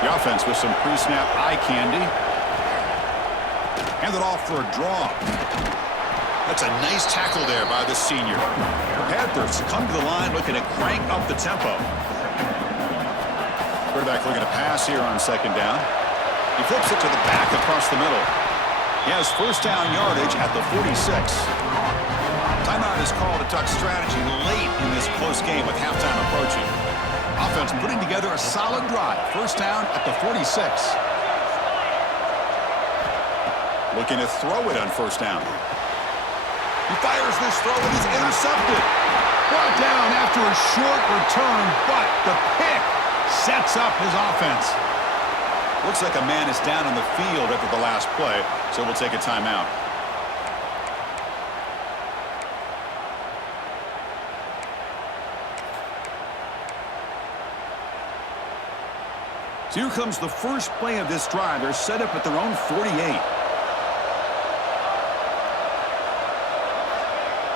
The offense with some pre-snap eye candy. Hand it off for a draw. That's a nice tackle there by the senior. The Panthers come to the line looking to crank up the tempo. Quarterback looking to pass here on second down. He flips it to the back across the middle. He has first down yardage at the 46. Timeout is called to talk strategy late in this close game with halftime approaching. Offense putting together a solid drive. First down at the 46. Looking to throw it on first down. He fires this throw and is intercepted. Brought down after a short return, but the pick sets up his offense. Looks like a man is down on the field after the last play, so we'll take a timeout. So here comes the first play of this drive. They're set up at their own 48.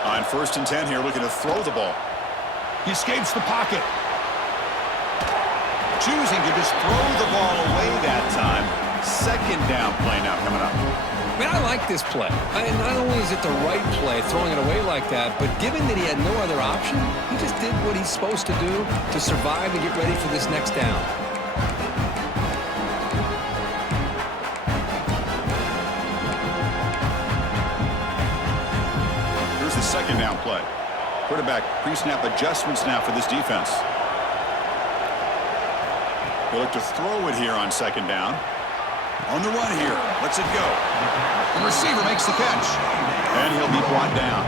On first and 10 here, looking to throw the ball. He escapes the pocket. Choosing to just throw the ball away that time. Second down play now coming up. Man, I like this play. Not only is it the right play, throwing it away like that, but given that he had no other option, he just did what he's supposed to do to survive and get ready for this next down. Here's the second down play. Quarterback pre-snap adjustments now for this defense. They look to throw it here on second down. On the run here. Lets it go. The receiver makes the catch. And he'll be brought down.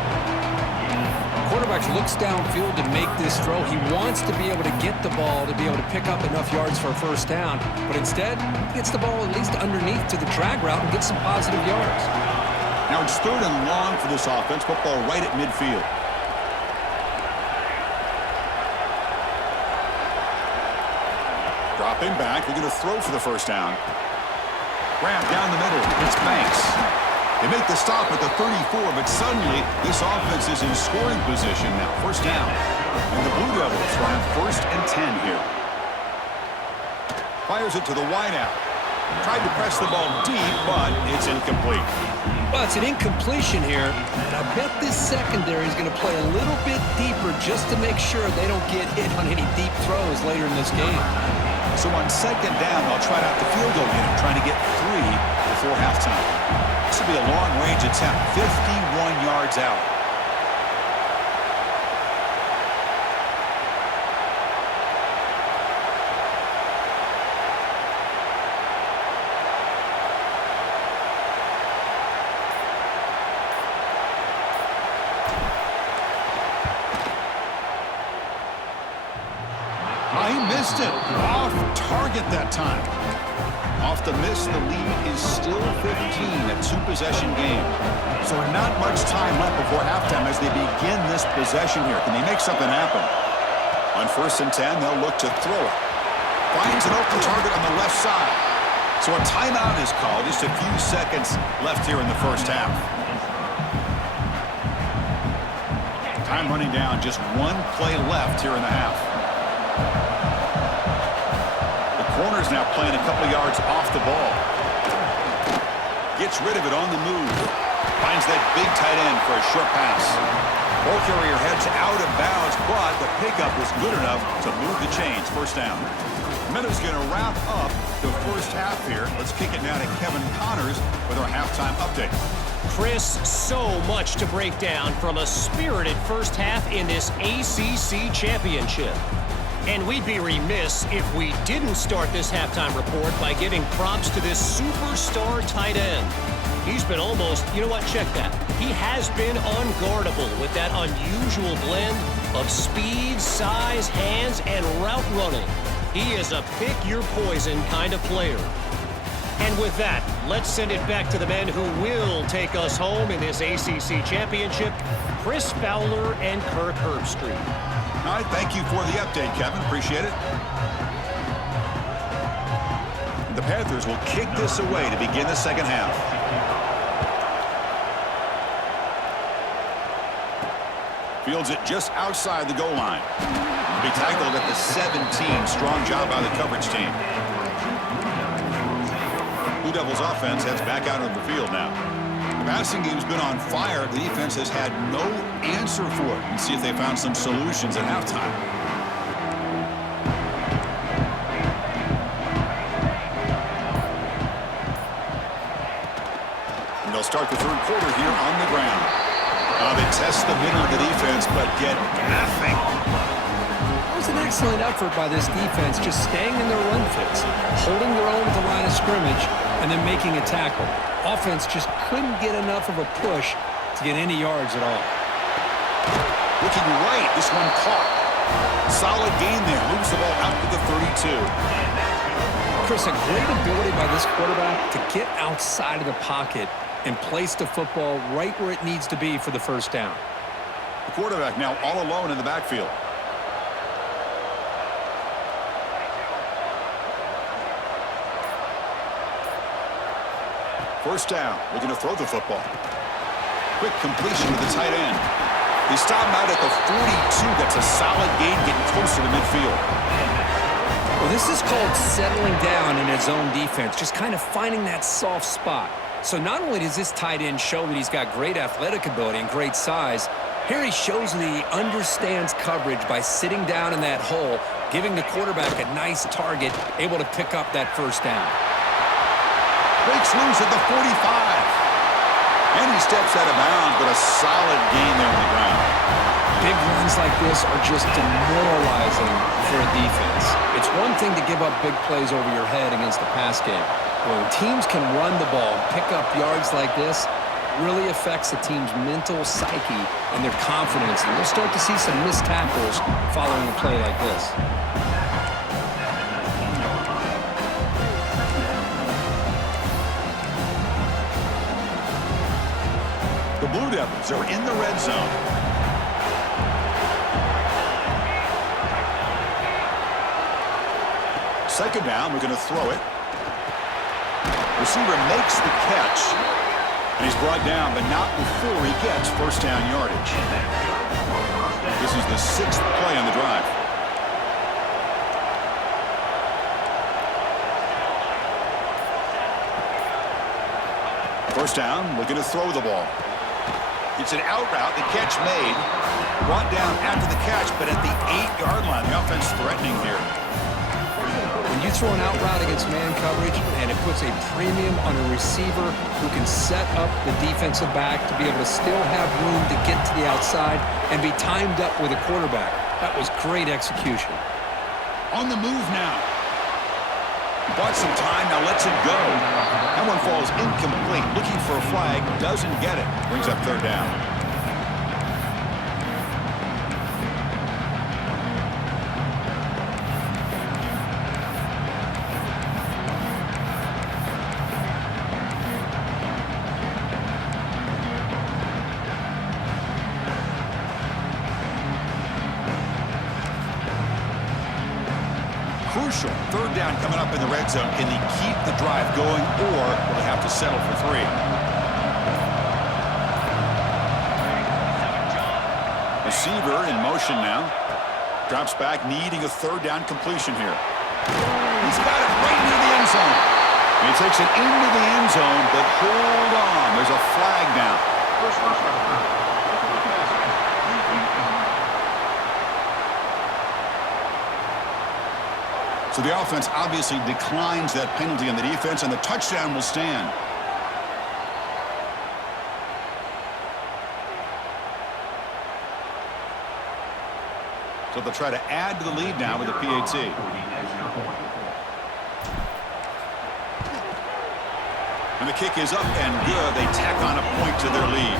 Quarterback looks downfield to make this throw. He wants to be able to get the ball to be able to pick up enough yards for a first down. But instead, he gets the ball at least underneath to the drag route and gets some positive yards. Now it's third and long for this offense. Football right at midfield. Dropping back. They're going to throw for the first down. Grab down the middle. It's Banks. They make the stop at the 34, but suddenly this offense is in scoring position now. First down. And the Blue Devils will have first and 10 here. Fires it to the wideout. Tried to press the ball deep, but it's incomplete. Well, it's an incompletion here. And I bet this secondary is going to play a little bit deeper just to make sure they don't get hit on any deep throws later in this game. So on second down, they'll try out the field goal unit, trying to get 3 before halftime. This will be a long-range attempt, 51 yards out. He missed it. Off target that time. Off the miss, the lead is still 15, a two-possession game. So not much time left before halftime as they begin this possession here. Can they make something happen? On first and 10, they'll look to throw it. Finds an open target on the left side. So a timeout is called. Just a few seconds left here in the first half. Time running down. Just one play left here in the half. Corner's now playing a couple yards off the ball. Gets rid of it on the move. Finds that big tight end for a short pass. Ball carrier heads out of bounds, but the pickup was good enough to move the chains. First down. Meadows going to wrap up the first half here. Let's kick it now to Kevin Connors with our halftime update. Chris, so much to break down from a spirited first half in this ACC championship. And we'd be remiss if we didn't start this halftime report by giving props to this superstar tight end. He's been almost, you know what, check that. He has been unguardable with that unusual blend of speed, size, hands, and route running. He is a pick-your-poison kind of player. And with that, let's send it back to the men who will take us home in this ACC championship, Chris Fowler and Kirk Herbstreit. All right, thank you for the update, Kevin. Appreciate it. The Panthers will kick this away to begin the second half. Fields it just outside the goal line. Be tackled at the 17. Strong job by the coverage team. Blue Devils offense heads back out on the field now. The passing game's been on fire. The defense has had no answer for it. Let's see if they found some solutions at halftime. And they'll start the third quarter here on the ground. They test the middle of the defense, but get nothing. It was an excellent effort by this defense, just staying in their run fits, holding their own at the line of scrimmage, and then making a tackle. Offense just couldn't get enough of a push to get any yards at all. Looking right, this one caught. Solid gain there, moves the ball out to the 32. Chris, a great ability by this quarterback to get outside of the pocket and place the football right where it needs to be for the first down. The quarterback now all alone in the backfield. First down, looking to throw the football. Quick completion to the tight end. They stop him out at the 42. That's a solid gain, getting closer to midfield. Well, this is called settling down in his own defense, just kind of finding that soft spot. So not only does this tight end show that he's got great athletic ability and great size, here he shows that he understands coverage by sitting down in that hole, giving the quarterback a nice target, able to pick up that first down. Breaks loose at the 45. And he steps out of bounds, but a solid gain there on the ground. Big runs like this are just demoralizing for a defense. It's one thing to give up big plays over your head against the pass game. When teams can run the ball and pick up yards like this, it really affects the team's mental psyche and their confidence. And we'll start to see some missed tackles following a play like this. The Blue Devils are in the red zone. Second down, we're going to throw it. Receiver makes the catch. And he's brought down, but not before he gets first down yardage. This is the sixth play on the drive. First down, looking to throw the ball. It's an out route, the catch made. Brought down after the catch, but at the 8-yard line. The offense threatening here. When you throw an out route against man coverage, and it puts a premium on a receiver who can set up the defensive back to be able to still have room to get to the outside and be timed up with a quarterback. That was great execution. On the move now. Bought some time, now lets it go. That one falls incomplete. Looking for a flag, doesn't get it. Brings up third down. Crucial. Third down coming up in the red zone. Can they keep the drive going, or will they have to settle for 3? Receiver in motion now. Drops back, needing a third down completion here. He's got it right near the end zone. He takes it into the end zone, but hold on. There's a flag down. So the offense obviously declines that penalty on the defense, and the touchdown will stand. So they'll try to add to the lead now with a PAT. And the kick is up and good. They tack on a point to their lead.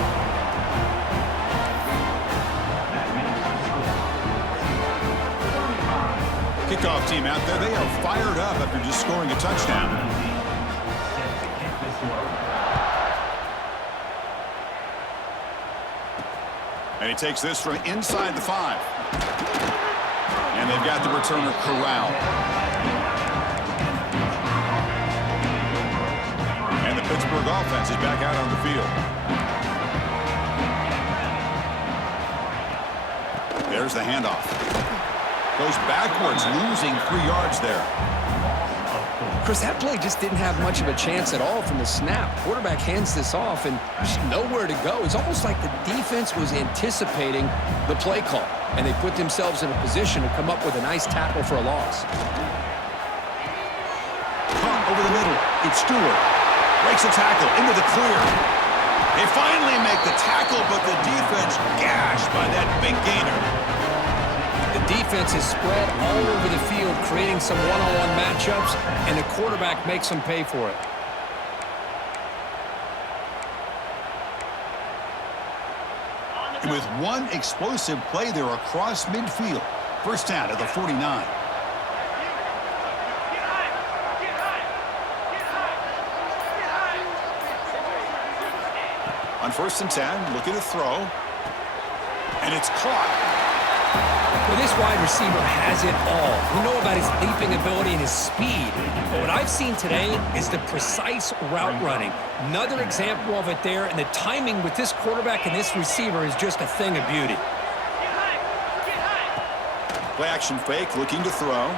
Kickoff team out there, they are fired up after just scoring a touchdown. And he takes this from inside the 5. And they've got the returner corralled. And the Pittsburgh offense is back out on the field. There's the handoff. Goes backwards, losing 3 yards there. Chris, that play just didn't have much of a chance at all from the snap. Quarterback hands this off and just nowhere to go. It's almost like the defense was anticipating the play call, and they put themselves in a position to come up with a nice tackle for a loss. Caught over the middle. It's Stewart. Breaks a tackle into the clear. They finally make the tackle, but the defense gashed by that big gainer. The defense is spread all over the field, creating some one-on-one matchups, and the quarterback makes them pay for it. And with one explosive play, they're across midfield. First down at the 49. On 1st and 10, looking to throw. And it's caught. Well, this wide receiver has it all. We know about his leaping ability and his speed. But what I've seen today is the precise route running. Another example of it there, and the timing with this quarterback and this receiver is just a thing of beauty. Play action fake, looking to throw.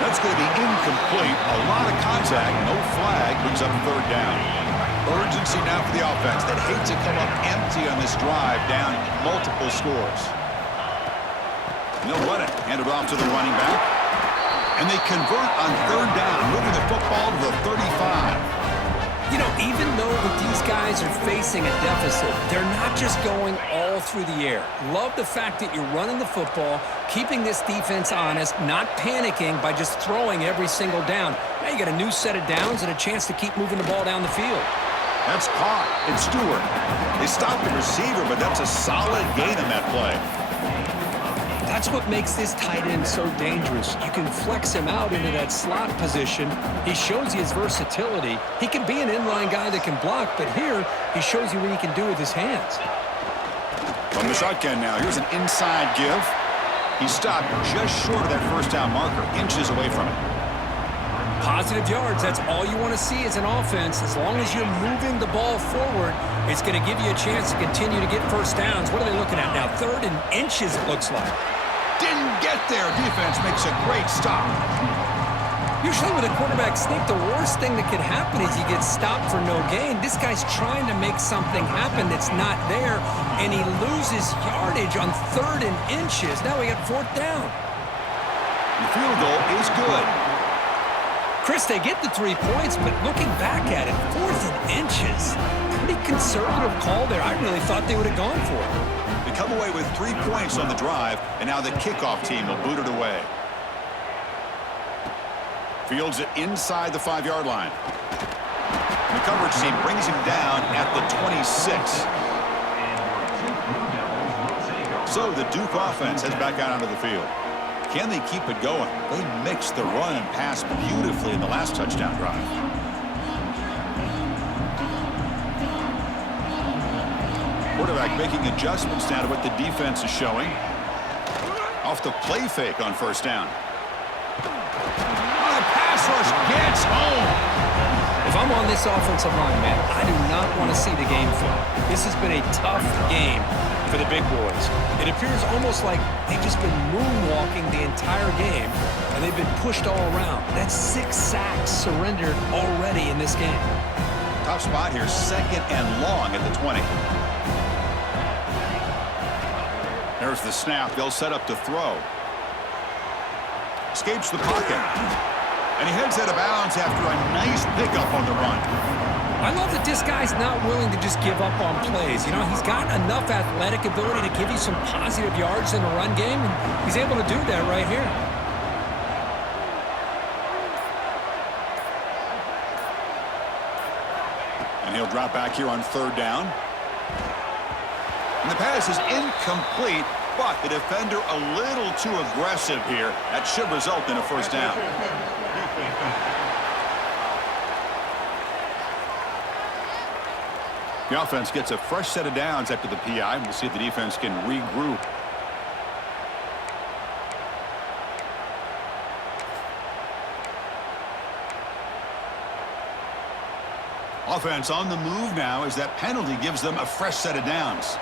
That's going to be incomplete. A lot of contact, no flag, brings up 3rd down. Urgency now for the offense that hate to come up empty on this drive, down multiple scores. And they'll run it, hand it off to the running back. And they convert on 3rd down, moving the football to the 35. You know, even though that these guys are facing a deficit, they're not just going all through the air. Love the fact that you're running the football, keeping this defense honest, not panicking by just throwing every single down. Now you got a new set of downs and a chance to keep moving the ball down the field. That's caught. It's Stewart. They stopped the receiver, but that's a solid gain on that play. That's what makes this tight end so dangerous. You can flex him out into that slot position. He shows you his versatility. He can be an inline guy that can block, but here he shows you what he can do with his hands. From the shotgun now, here's an inside give. He stopped just short of that 1st down marker, inches away from it. Positive yards, that's all you want to see as an offense. As long as you're moving the ball forward, it's going to give you a chance to continue to get 1st downs. What are they looking at now? 3rd and inches, it looks like. Didn't get there. Defense makes a great stop. Usually with a quarterback sneak, the worst thing that could happen is you get stopped for no gain. This guy's trying to make something happen that's not there, and he loses yardage on 3rd and inches. Now we got 4th down. The field goal is good. Chris, they get the 3 points, but looking back at it, 4th and inches. Pretty conservative call there. I really thought they would have gone for it. They come away with 3 points on the drive, and now the kickoff team will boot it away. Fields it inside the 5-yard line. The coverage team brings him down at the 26. So the Duke offense heads back out onto the field. Can they keep it going? They mixed the run and pass beautifully in the last touchdown drive. Quarterback making adjustments now to what the defense is showing. Off the play fake on 1st down. Oh, the pass rush gets home. If I'm on this offensive line, man, I do not want to see the game film. This has been a tough game for the big boys. It appears almost like they've just been moonwalking the entire game, and they've been pushed all around. That's 6 sacks surrendered already in this game. Tough spot here, 2nd and long at the 20. There's the snap. They'll set up to throw. Escapes the pocket. And he heads out of bounds after a nice pickup on the run. I love that this guy's not willing to just give up on plays. You know, he's got enough athletic ability to give you some positive yards in the run game, and he's able to do that right here. And he'll drop back here on 3rd down. And the pass is incomplete, but the defender a little too aggressive here. That should result in a 1st down. The offense gets a fresh set of downs after the PI. We'll see if the defense can regroup. Offense on the move now as that penalty gives them a fresh set of downs.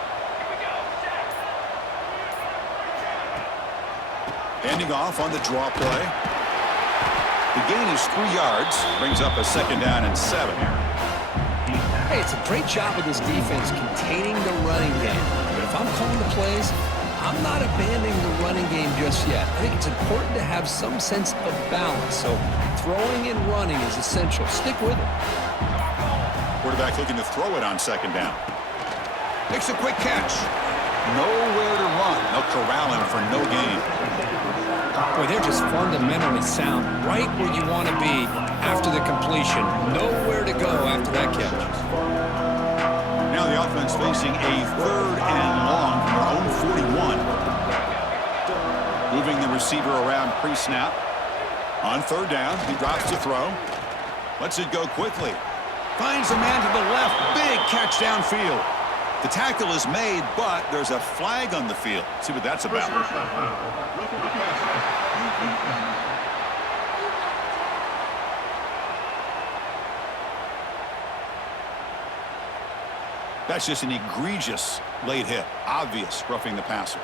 Handing off on the draw play. The gain is 3 yards. Brings up a 2nd down and 7 here. Hey, it's a great job of this defense containing the running game. But if I'm calling the plays, I'm not abandoning the running game just yet. I think it's important to have some sense of balance. So throwing and running is essential. Stick with it. Quarterback looking to throw it on 2nd down. Makes a quick catch. Nowhere to run. They'll corral him for no gain. Boy, they're just fundamentally sound. Right where you want to be after the completion. Nowhere to go after that catch. Now the offense facing a 3rd and long from their own 41. Moving the receiver around pre-snap. On 3rd down, he drops to throw. Lets it go quickly. Finds a man to the left. Big catch downfield. The tackle is made, but there's a flag on the field. See what that's about. That's just an egregious late hit. Obvious roughing the passer.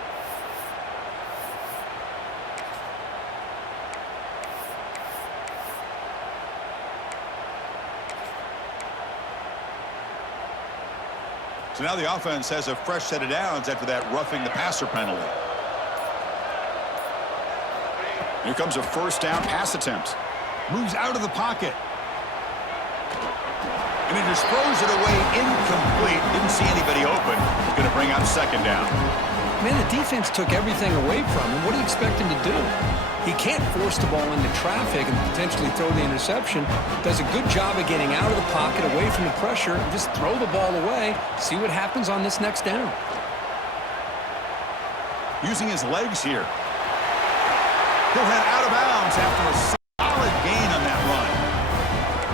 So now the offense has a fresh set of downs after that roughing the passer penalty. Here comes a 1st down pass attempt. Moves out of the pocket. And he just throws it away incomplete. Didn't see anybody open. He's going to bring out 2nd down. Man, the defense took everything away from him. What do you expect him to do? He can't force the ball into traffic and potentially throw the interception. Does a good job of getting out of the pocket, away from the pressure, and just throw the ball away. See what happens on this next down. Using his legs here. He'll head out of bounds after a solid gain on that run.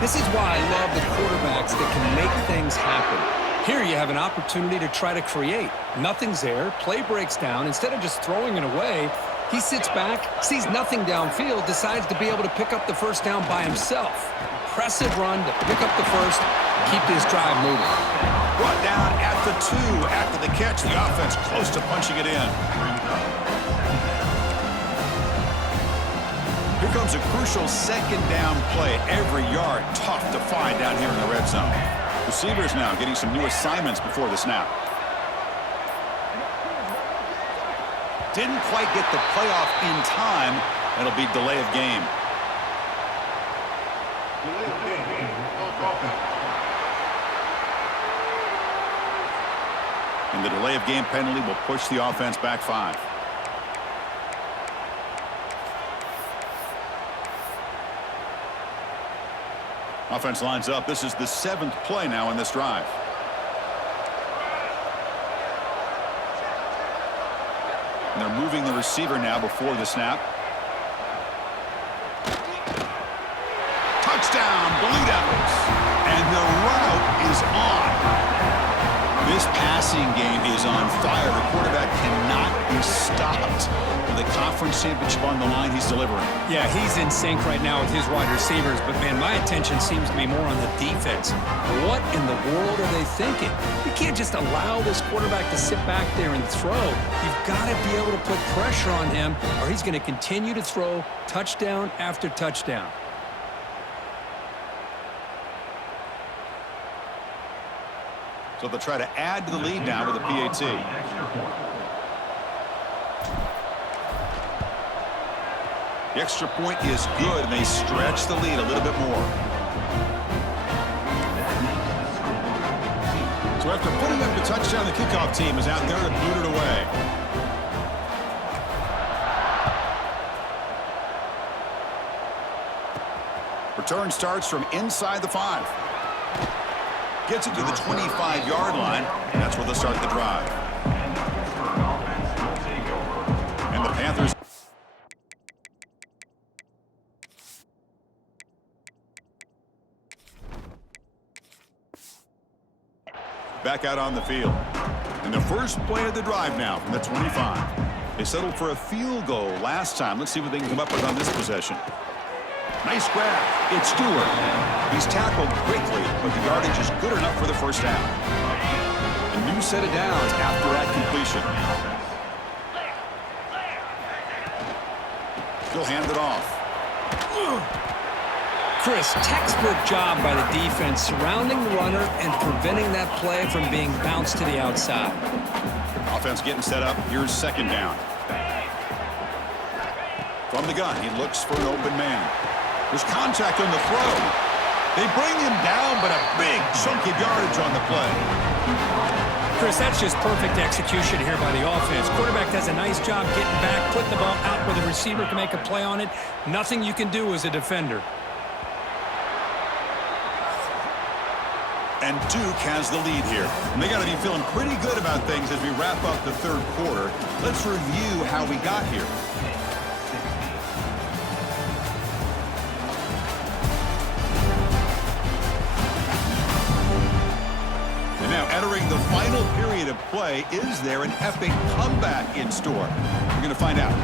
This is why I love the quarterbacks that can make things happen. Here you have an opportunity to try to create. Nothing's there. Play breaks down. Instead of just throwing it away, he sits back, sees nothing downfield, decides to be able to pick up the 1st down by himself. Impressive run to pick up the 1st, keep this drive moving. Brought down at the 2 after the catch. The offense close to punching it in. Here comes a crucial 2nd down play. Every yard tough to find down here in the red zone. Receivers now getting some new assignments before the snap. Didn't quite get the playoff in time. It'll be delay of game. And the delay of game penalty will push the offense back 5. Offense lines up. This is the 7th play now in this drive. And they're moving the receiver now before the snap. Touchdown, Blue Devils. And the route is on. This passing game is on fire. The quarterback cannot be stopped. With the conference championship on the line, he's delivering. Yeah, he's in sync right now with his wide receivers, but man, my attention seems to be more on the defense. What in the world are they thinking? You can't just allow this quarterback to sit back there and throw. You've got to be able to put pressure on him, or he's going to continue to throw touchdown after touchdown. So they'll try to add to the lead now with a PAT. The extra point is good, and they stretch the lead a little bit more. So after putting up the touchdown, the kickoff team is out there to boot it away. Return starts from inside the 5. Gets it to the 25-yard line, and that's where they'll start the drive. And the Panthers back out on the field. And the first play of the drive now from the 25. They settled for a field goal last time. Let's see what they can come up with on this possession. Nice grab. It's Stewart. He's tackled quickly, but the yardage is good enough for the first down. A new set of downs after that completion. He'll hand it off. Chris, textbook job by the defense surrounding the runner and preventing that play from being bounced to the outside. Offense getting set up. Here's second down. From the gun, he looks for an open man. There's contact on the throw. They bring him down, but a big chunk of yardage on the play. Chris, that's just perfect execution here by the offense. Quarterback does a nice job getting back, putting the ball out where the receiver can make a play on it. Nothing you can do as a defender. And Duke has the lead here. And they got to be feeling pretty good about things as we wrap up the third quarter. Let's review how we got here. And now entering the final period of play, is there an epic comeback in store? We're going to find out.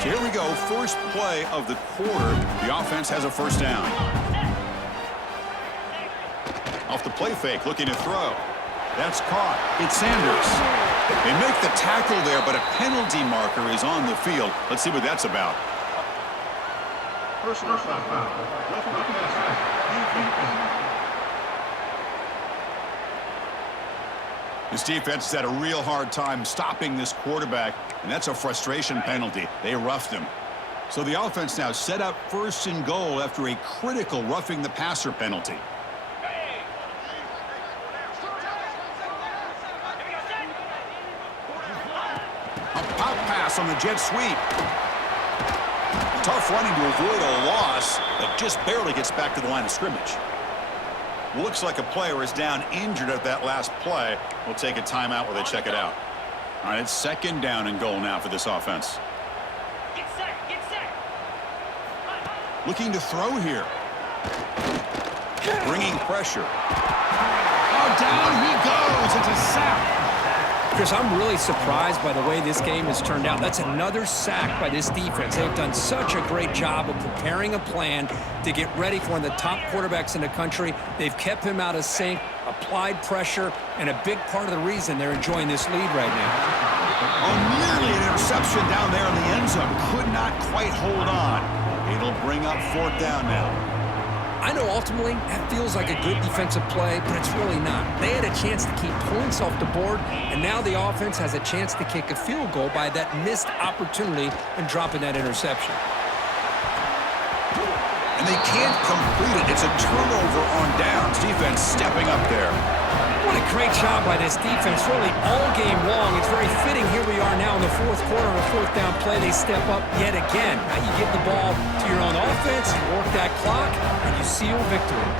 So here we go, first play of the quarter. The offense has a first down. Off the play fake, looking to throw. That's caught. It's Sanders. They make the tackle there, but a penalty marker is on the field. Let's see what that's about. Personal foul. This defense has had a real hard time stopping this quarterback, and that's a frustration penalty. They roughed him. So the offense now set up first and goal after a critical roughing the passer penalty. A pop pass on the jet sweep. Tough running to avoid a loss, but just barely gets back to the line of scrimmage. Looks like a player is down injured at that last play. We'll take a timeout while they check it out. All right, it's second down and goal now for this offense. Get set, get set. Looking to throw here. Bringing pressure. Oh, down he goes. It's a sack. Chris, I'm really surprised by the way this game has turned out. That's another sack by this defense. They've done such a great job of preparing a plan to get ready for one of the top quarterbacks in the country. They've kept him out of sync, applied pressure, and a big part of the reason they're enjoying this lead right now. Oh, nearly an interception down there in the end zone. Could not quite hold on. It'll bring up fourth down now. I know ultimately that feels like a good defensive play, but it's really not. They had a chance to keep points off the board, and now the offense has a chance to kick a field goal by that missed opportunity and dropping that interception. And they can't complete it. It's a turnover on downs. Defense stepping up there. What a great job by this defense, really all game long. It's very fitting. Here we are now in the fourth quarter of a fourth down play. They step up yet again. Now you give the ball to your own offense, you work that clock, and you seal victory.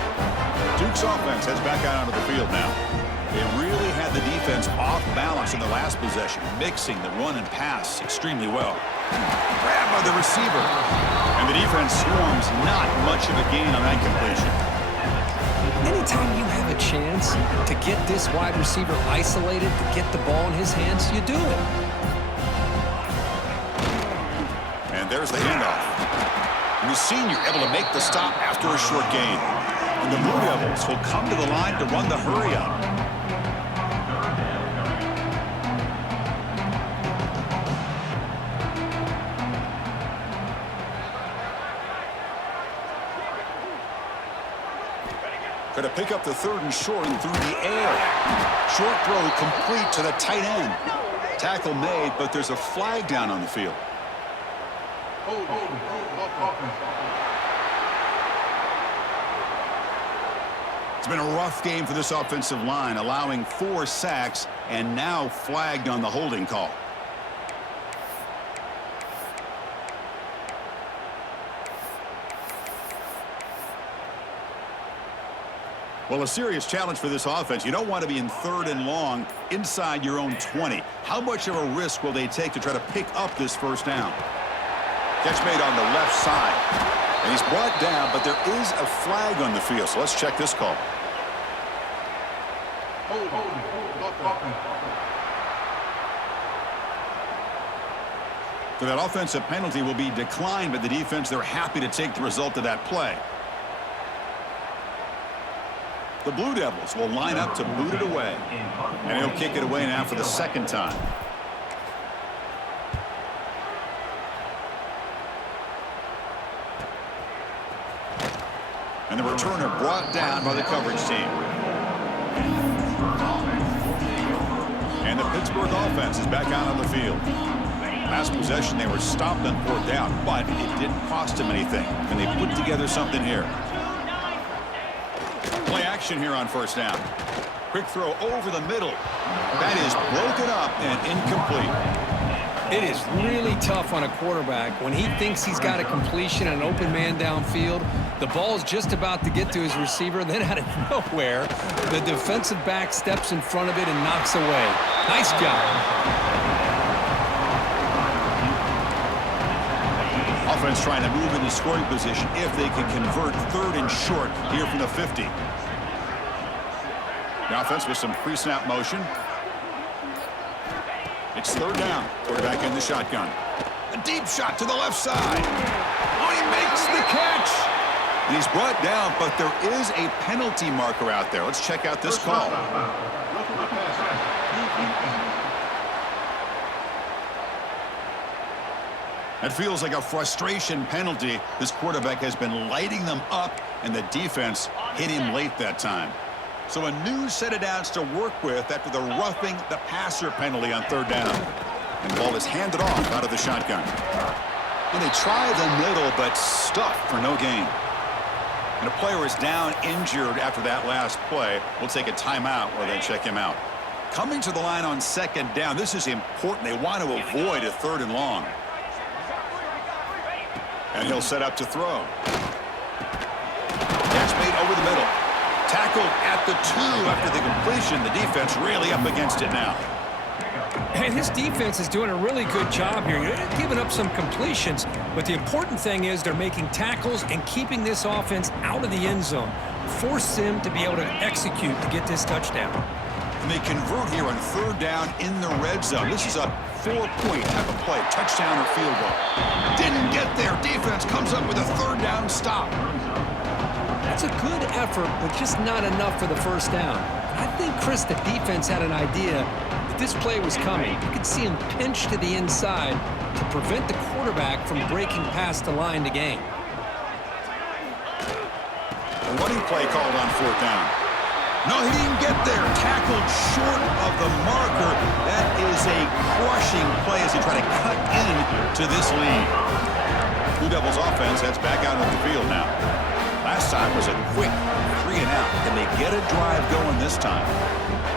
Duke's offense heads back out onto the field now. They really had the defense off balance in the last possession, mixing the run and pass extremely well. Grab by the receiver. And the defense swarms not much of a gain on that completion. Anytime you have a chance to get this wide receiver isolated, to get the ball in his hands, you do it. And there's the handoff. And the senior able to make the stop after a short gain. And the Blue Devils will come to the line to run the hurry-up. Going to pick up the third and short and through the air. Short throw complete to the tight end. Tackle made, but there's a flag down on the field. It's been a rough game for this offensive line, allowing 4 sacks and now flagged on the holding call. Well, a serious challenge for this offense. You don't want to be in 3rd and long inside your own 20. How much of a risk will they take to try to pick up this first down? Catch made on the left side. And he's brought down, but there is a flag on the field. So let's check this call. So that offensive penalty will be declined by the defense. They're happy to take the result of that play. The Blue Devils will line up to boot it away. And he'll kick it away now for the 2nd time. And the returner brought down by the coverage team. And the Pittsburgh offense is back out on the field. Last possession, they were stopped on 4th down, but it didn't cost them anything. And they put together something here. Play action here on 1st down. Quick throw over the middle. That is broken up and incomplete. It is really tough on a quarterback when he thinks he's got a completion and an open man downfield. The ball's just about to get to his receiver. Then out of nowhere, the defensive back steps in front of it and knocks away. Nice job. Offense trying to move into scoring position if they can convert 3rd and short here from the 50. The offense with some pre-snap motion. It's 3rd down. Quarterback in the shotgun. A deep shot to the left side. Oh, he makes the catch. And he's brought down, but there is a penalty marker out there. Let's check out this call. That feels like a frustration penalty. This quarterback has been lighting them up, and the defense hit him late that time. So a new set of downs to work with after the roughing the passer penalty on 3rd down. And the ball is handed off out of the shotgun. And they try the middle, but stuffed for no gain. And a player is down injured after that last play. We'll take a timeout while they check him out. Coming to the line on 2nd down, this is important. They want to avoid a 3rd and long. And he'll set up to throw. Catch made over the middle. Tackled at the 2 after the completion. The defense really up against it now. And his defense is doing a really good job here. They're giving up some completions, but the important thing is they're making tackles and keeping this offense out of the end zone. Force him to be able to execute to get this touchdown. And they convert here on 3rd down in the red zone. This is a 4-point type of play, touchdown or field goal. Didn't get there. Defense comes up with a 3rd down stop. That's a good effort, but just not enough for the 1st down. I think, Chris, the defense had an idea that this play was coming. You could see him pinch to the inside to prevent the quarterback from breaking past the line to gain. A running play called on 4th down. No, he didn't get there. Tackled short of the marker. That is a crushing play as they try to cut into this lead. Blue Devils offense heads back out on the field now. Last time was a quick 3 and out. Can they get a drive going this time?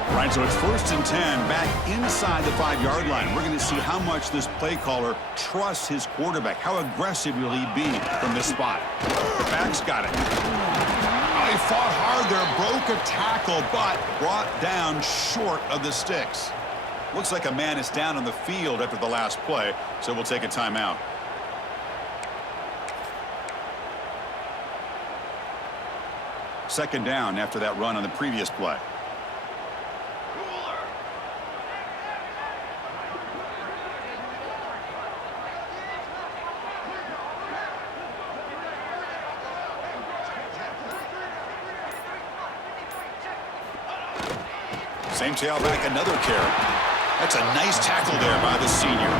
All right, so it's 1st and 10 back inside the 5-yard line. We're going to see how much this play caller trusts his quarterback. How aggressive will he be from this spot? The back's got it. Oh, he fought hard there, broke a tackle, but brought down short of the sticks. Looks like a man is down on the field after the last play, so we'll take a timeout. Second down after that run on the previous play. Same tailback, another carry. That's a nice tackle there by the senior.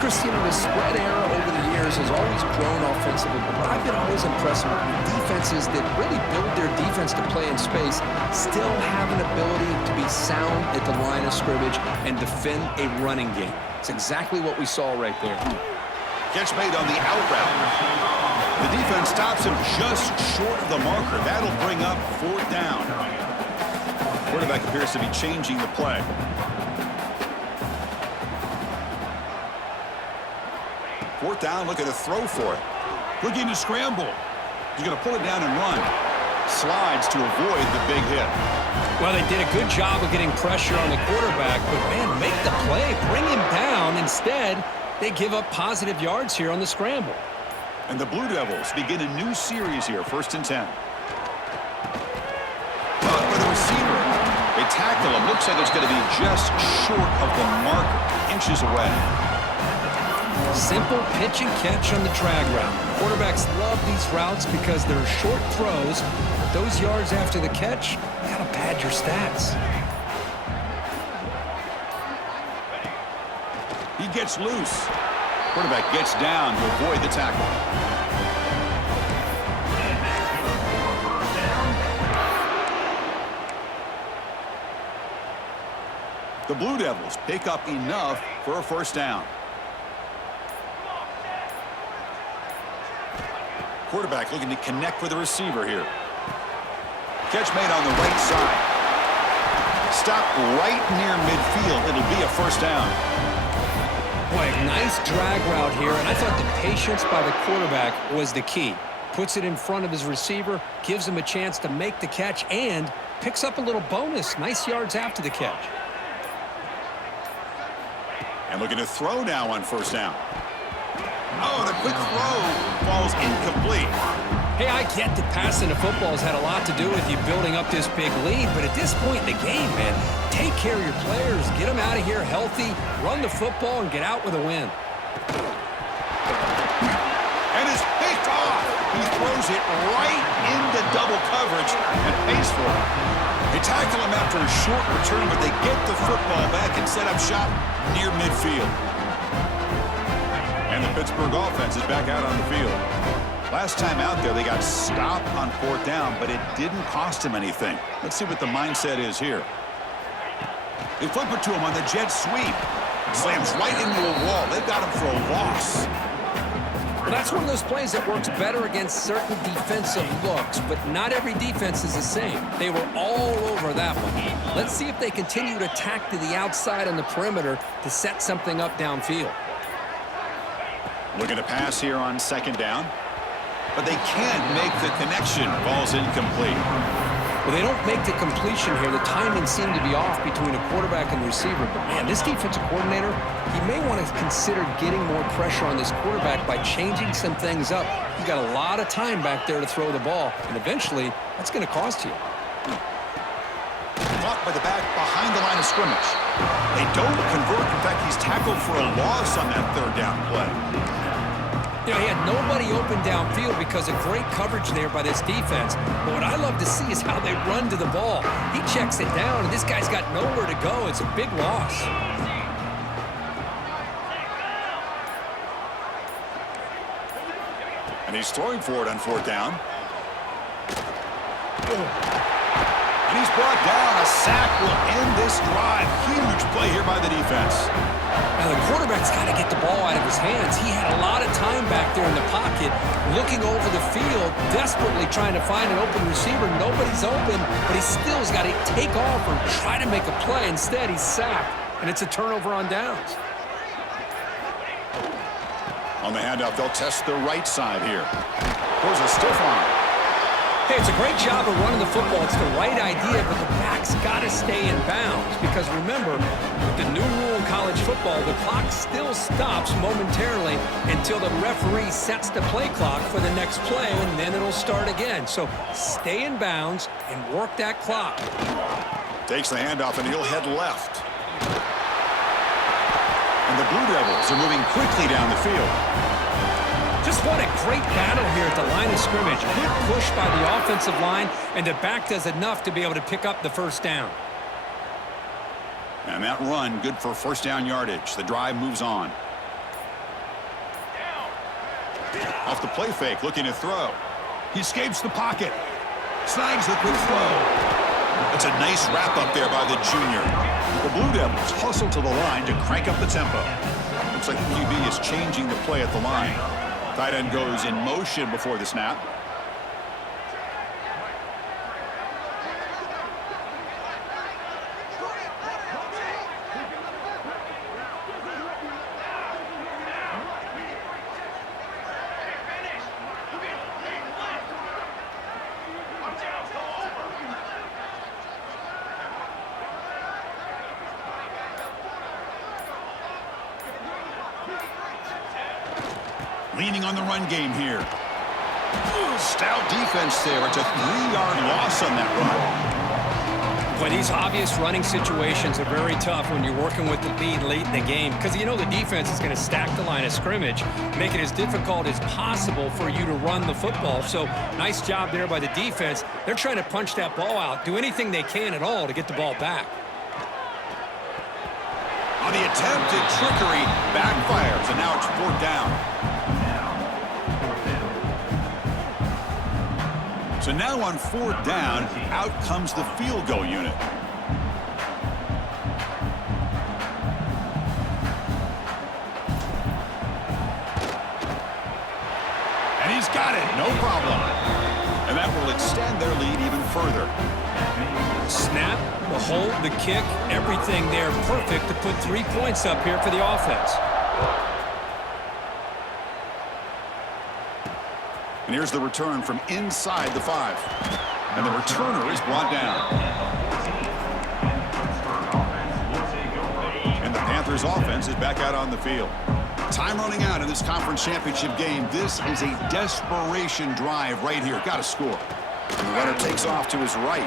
Chris, you know, the spread era over the years has always grown offensively, but I've been always impressed with defenses that really build their defense to play in space, still have an ability to be sound at the line of scrimmage and defend a running game. It's exactly what we saw right there. Catch made on the out route. The defense stops him just short of the marker. That'll bring up 4th down. Quarterback appears to be changing the play. Fourth down, looking to throw for it. Looking to scramble. He's going to pull it down and run. Slides to avoid the big hit. Well, they did a good job of getting pressure on the quarterback, but, man, make the play. Bring him down. Instead, they give up positive yards here on the scramble. And the Blue Devils begin a new series here, 1st and 10. But for the receiver, they tackle him. Looks like it's going to be just short of the marker, inches away. Simple pitch and catch on the drag route. Quarterbacks love these routes because they're short throws, but those yards after the catch, gotta pad your stats. He gets loose. Quarterback gets down to avoid the tackle. The Blue Devils pick up enough for a 1st down. Quarterback looking to connect with the receiver here. Catch made on the right side. Stopped right near midfield. It'll be a 1st down. Boy, nice drag route here, and I thought the patience by the quarterback was the key. Puts it in front of his receiver, gives him a chance to make the catch, and picks up a little bonus. Nice yards after the catch. And looking to throw now on 1st down. Oh, the quick throw falls incomplete. Hey, I get that passing the football has had a lot to do with you building up this big lead, but at this point in the game, man, take care of your players, get them out of here healthy, run the football, and get out with a win. And it's picked off. He throws it right into double coverage and pays for it. They tackle him after a short return, but they get the football back and set up shop near midfield. And the Pittsburgh offense is back out on the field. Last time out there, they got stopped on 4th down, but it didn't cost him anything. Let's see what the mindset is here. They flip it to him on the jet sweep. Slams right into a wall. They've got him for a loss. Well, that's one of those plays that works better against certain defensive looks, but not every defense is the same. They were all over that one. Let's see if they continue to attack to the outside on the perimeter to set something up downfield. Looking to pass here on 2nd down. But they can't make the connection. Ball's incomplete. Well, they don't make the completion here. The timing seemed to be off between a quarterback and receiver. But, man, this defensive coordinator, he may want to consider getting more pressure on this quarterback by changing some things up. He's got a lot of time back there to throw the ball, and eventually that's going to cost you. Blocked by the back behind the line of scrimmage. They don't convert. In fact, he's tackled for a loss on that 3rd down play. You know, he had nobody open downfield because of great coverage there by this defense. But what I love to see is how they run to the ball. He checks it down, and this guy's got nowhere to go. It's a big loss. And he's throwing for it on 4th down. And he's brought down. A sack will end this drive. Huge play here by the defense. Now, the quarterback's got to get the ball out of his hands. He had a lot of time back there in the pocket, looking over the field, desperately trying to find an open receiver. Nobody's open, but he still has got to take off or try to make a play. Instead, he's sacked, and it's a turnover on downs. On the handoff, they'll test the right side here. Throws a stiff arm. Hey, it's a great job of running the football. It's the right idea, but the back's got to stay in bounds. Because remember, with the new rule in college football, the clock still stops momentarily until the referee sets the play clock for the next play, and then it'll start again. So stay in bounds and work that clock. Takes the handoff, and he'll head left. And the Blue Devils are moving quickly down the field. Just what a great battle here at the line of scrimmage. Good push by the offensive line, and the back does enough to be able to pick up the 1st down. And that run, good for 1st down yardage. The drive moves on. Off the play fake, looking to throw. He escapes the pocket. Snags the quick throw. It's a nice wrap up there by the junior. The Blue Devils hustle to the line to crank up the tempo. Looks like the QB is changing the play at the line. Tight end goes in motion before the snap. Leaning on the run game here. Stout defense there. It's a 3-yard loss on that run. But these obvious running situations are very tough when you're working with the lead late in the game, because you know the defense is going to stack the line of scrimmage, make it as difficult as possible for you to run the football. So nice job there by the defense. They're trying to punch that ball out, do anything they can at all to get the ball back. On the attempted trickery, backfires, and now it's 4th down. So now on 4th down, out comes the field goal unit. And he's got it, no problem. And that will extend their lead even further. Snap, the hold, the kick, everything there perfect to put 3 points up here for the offense. And here's the return from inside the 5. And the returner is brought down. And the Panthers offense is back out on the field. Time running out in this conference championship game. This is a desperation drive right here. Got to score. And the runner takes off to his right.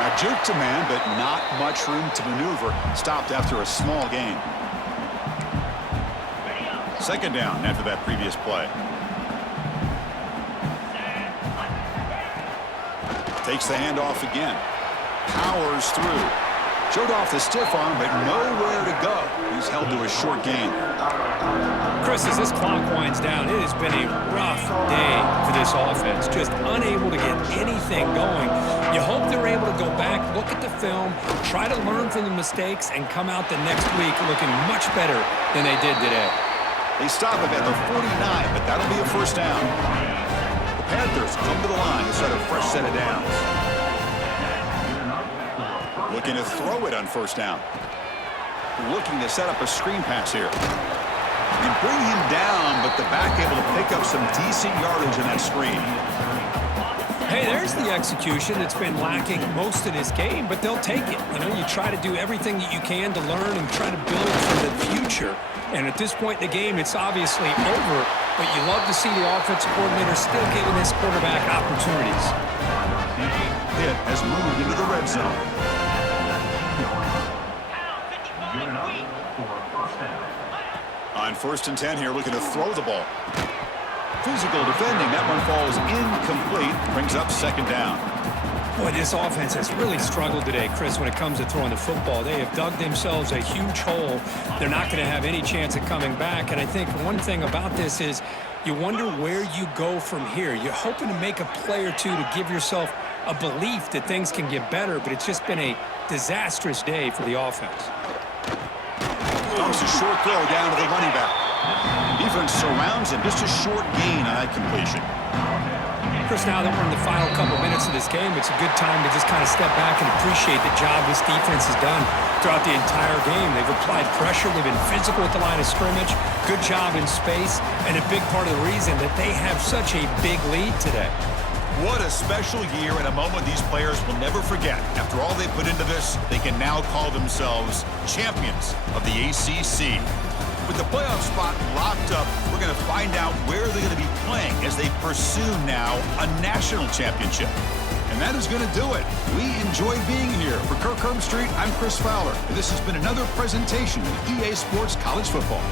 A juke to man, but not much room to maneuver. Stopped after a small gain. 2nd down after that previous play. Takes the handoff again. Powers through. Showed off the stiff arm, but nowhere to go. He's held to a short gain. Chris, as this clock winds down, it has been a rough day for this offense. Just unable to get anything going. You hope they're able to go back, look at the film, try to learn from the mistakes, and come out the next week looking much better than they did today. They stop him at the 49, but that'll be a 1st down. The Panthers come to the line to set a fresh set of downs. Looking to throw it on 1st down. Looking to set up a screen pass here. And bring him down, but the back able to pick up some decent yardage in that screen. Hey, there's the execution that's been lacking most of this game, but they'll take it. You know, you try to do everything that you can to learn and try to build for the future. And at this point in the game, it's obviously over, but you love to see the offensive coordinator still giving this quarterback opportunities. Hit has moved into the red zone. On 1st and 10 here, looking to throw the ball. Physical defending. That one falls incomplete. Brings up 2nd down. Boy, this offense has really struggled today, Chris, when it comes to throwing the football. They have dug themselves a huge hole. They're not going to have any chance of coming back. And I think one thing about this is you wonder where you go from here. You're hoping to make a play or two to give yourself a belief that things can get better, but it's just been a disastrous day for the offense. Comes a short throw down to the running back. Defense surrounds him. Just a short gain on that completion. Chris, now that we're in the final couple minutes of this game, it's a good time to just kind of step back and appreciate the job this defense has done throughout the entire game. They've applied pressure. They've been physical at the line of scrimmage. Good job in space, and a big part of the reason that they have such a big lead today. What a special year and a moment these players will never forget. After all they put into this, they can now call themselves champions of the ACC. With the playoff spot locked up, we're going to find out where they're going to be playing as they pursue now a national championship. And that is going to do it. We enjoy being here. For Kirk Herbstreit, I'm Chris Fowler, and this has been another presentation of EA Sports College Football.